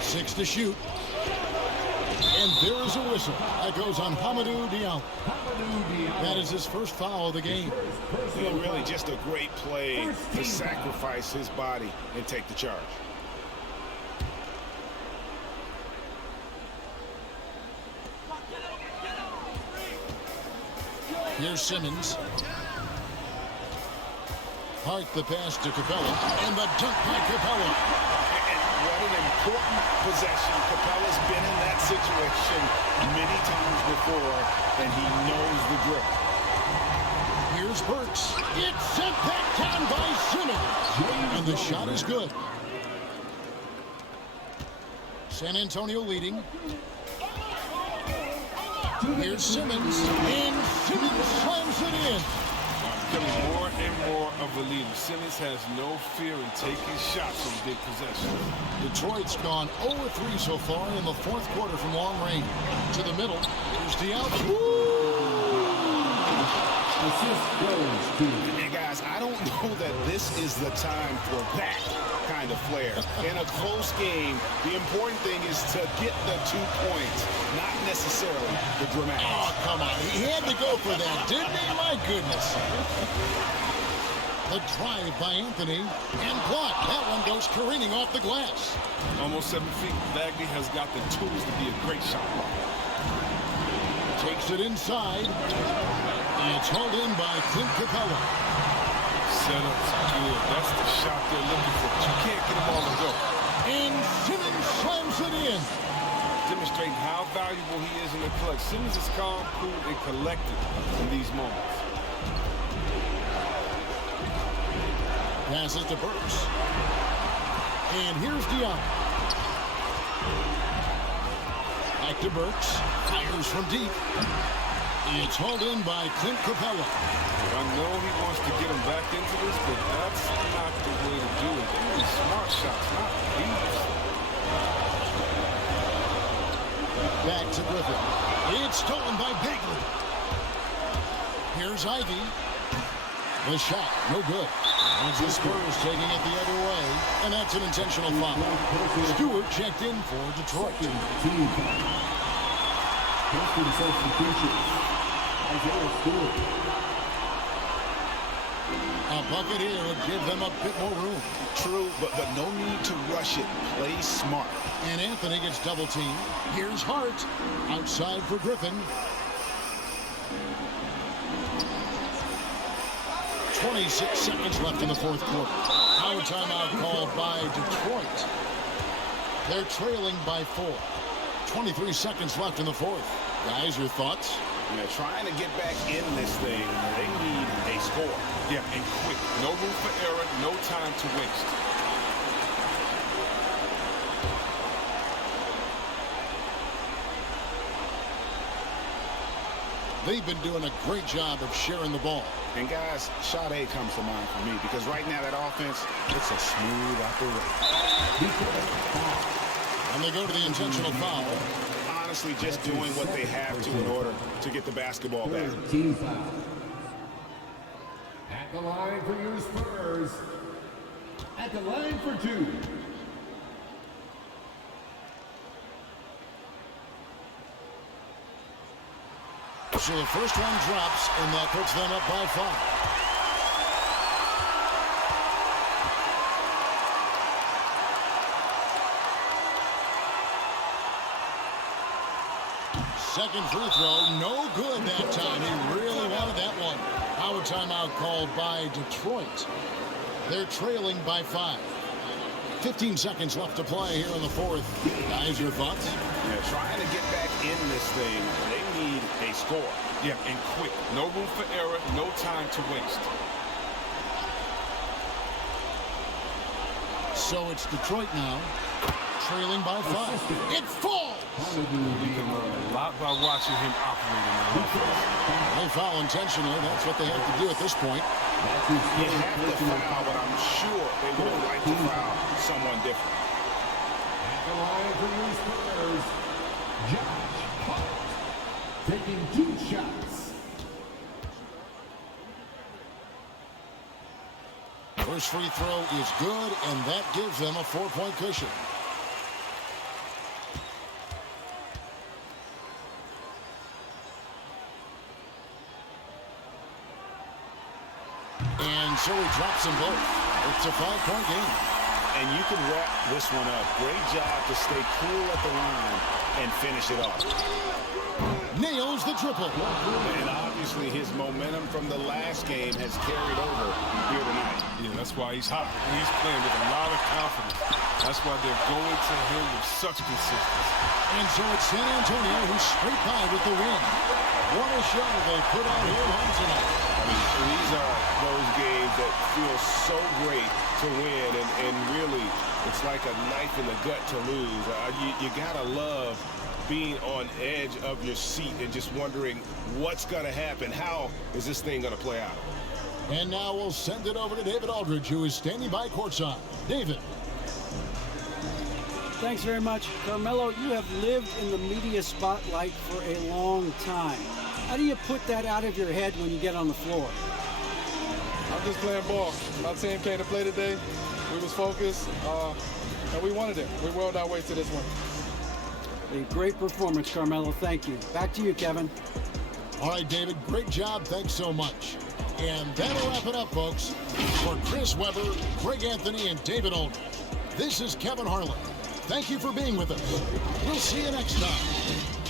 6 to shoot. And there is a whistle. That goes on Hamidou Diallo. That is his first foul of the game. And really just a great play to sacrifice his body and take the charge. Here's Simmons. Hart the pass to Capella. And the dunk by Capella. What an important possession. Capella's been in that situation many times before, and he knows the drill. Here's Burks. It's sent back down by Simmons. And the shot is good. San Antonio leading. Here's Simmons. And Simmons slams it in. Becoming more and more of a leader. Simmons has no fear in taking shots on big possessions. Detroit's gone 0-3 so far in the fourth quarter from long range. To the middle. Here's Diallo. And guys, I don't know that this is the time for that kind of flair. In a close game, the important thing is to get the 2 points, not necessarily the dramatics. Oh, come on. He had to go for that, didn't he? My goodness. The drive by Anthony. And blocked. That one goes careening off the glass. Almost 7 feet. Bagley has got the tools to be a great shot blocker. Takes it inside. It's hauled in by Clint Capella. Setup's good. That's the shot they're looking for. But you can't get them all to go. And Simmons slams it in. Demonstrating how valuable he is in the clutch. Simmons is calm, cool, and collected in these moments. Passes to Burks. And here's Diallo. Back to Burks. Fires from deep. It's hauled in by Clint Capella. I know he wants to get him back into this, but that's not the way to do it. They need smart shots, not these. Back to Griffin. It's stolen by Bagley. Here's Ivy. The shot, no good. It's the Spurs taking it the other way, and that's an intentional foul. Stewart checked in for Detroit. A bucket here would give them a bit more room. True, but no need to rush it. Play smart. And Anthony gets double teamed. Here's Hart. Outside for Griffin. 26 seconds left in the fourth quarter. Now a timeout called by Detroit. They're trailing by 4. 23 seconds left in the fourth. Guys, your thoughts? Yeah, trying to get back in this thing, they need a score. Yeah, and quick. No room for error, no time to waste. They've been doing a great job of sharing the ball. And guys, shot A comes to mind for me because right now that offense, it's a smooth operation. And they go to the intentional foul. Honestly, just doing what they have to in order to get the basketball back. Team foul. At the line for your Spurs. At the line for 2. So the first one drops, and that puts them up by 5. Second free throw, no good that time. He really wanted that one. Now a timeout called by Detroit. They're trailing by 5. 15 seconds left to play here in the fourth. Guys, your thoughts? Yeah, trying to get back in this thing, they need a score. Yeah, and quick. No room for error, no time to waste. So it's Detroit now, trailing by 5. It falls! You can learn a lot by watching him operate in the offense. They foul intentionally. That's what they have to do at this point. You have to foul, but I'm sure they would have liked to foul someone different. The line for your Spurs, Josh Hart, taking 2 shots. First free throw is good, and that gives them a 4-point cushion. And so he drops them both. It's a 5-point game. And you can wrap this one up. Great job to stay cool at the line and finish it off. Nails the triple. And obviously his momentum from the last game has carried over here tonight. Yeah, that's why he's hot. He's playing with a lot of confidence. That's why they're going to him with such consistency. And so it's San Antonio who's straight by with the win. What a show they put on here at home tonight. I mean, these are those games that feel so great to win, and really, it's like a knife in the gut to lose. You gotta love being on edge of your seat and just wondering what's gonna happen. How is this thing gonna play out? And now we'll send it over to David Aldridge, who is standing by courtside. David. Thanks very much. Carmelo, you have lived in the media spotlight for a long time. How do you put that out of your head when you get on the floor? I'm just playing ball. My team came to play today. We was focused, and we wanted it. We willed our way to this one. A great performance, Carmelo. Thank you. Back to you, Kevin. All right, David, great job. Thanks so much. And that'll wrap it up, folks. For Chris Webber, Greg Anthony, and David Aldridge, this is Kevin Harlan. Thank you for being with us. We'll see you next time.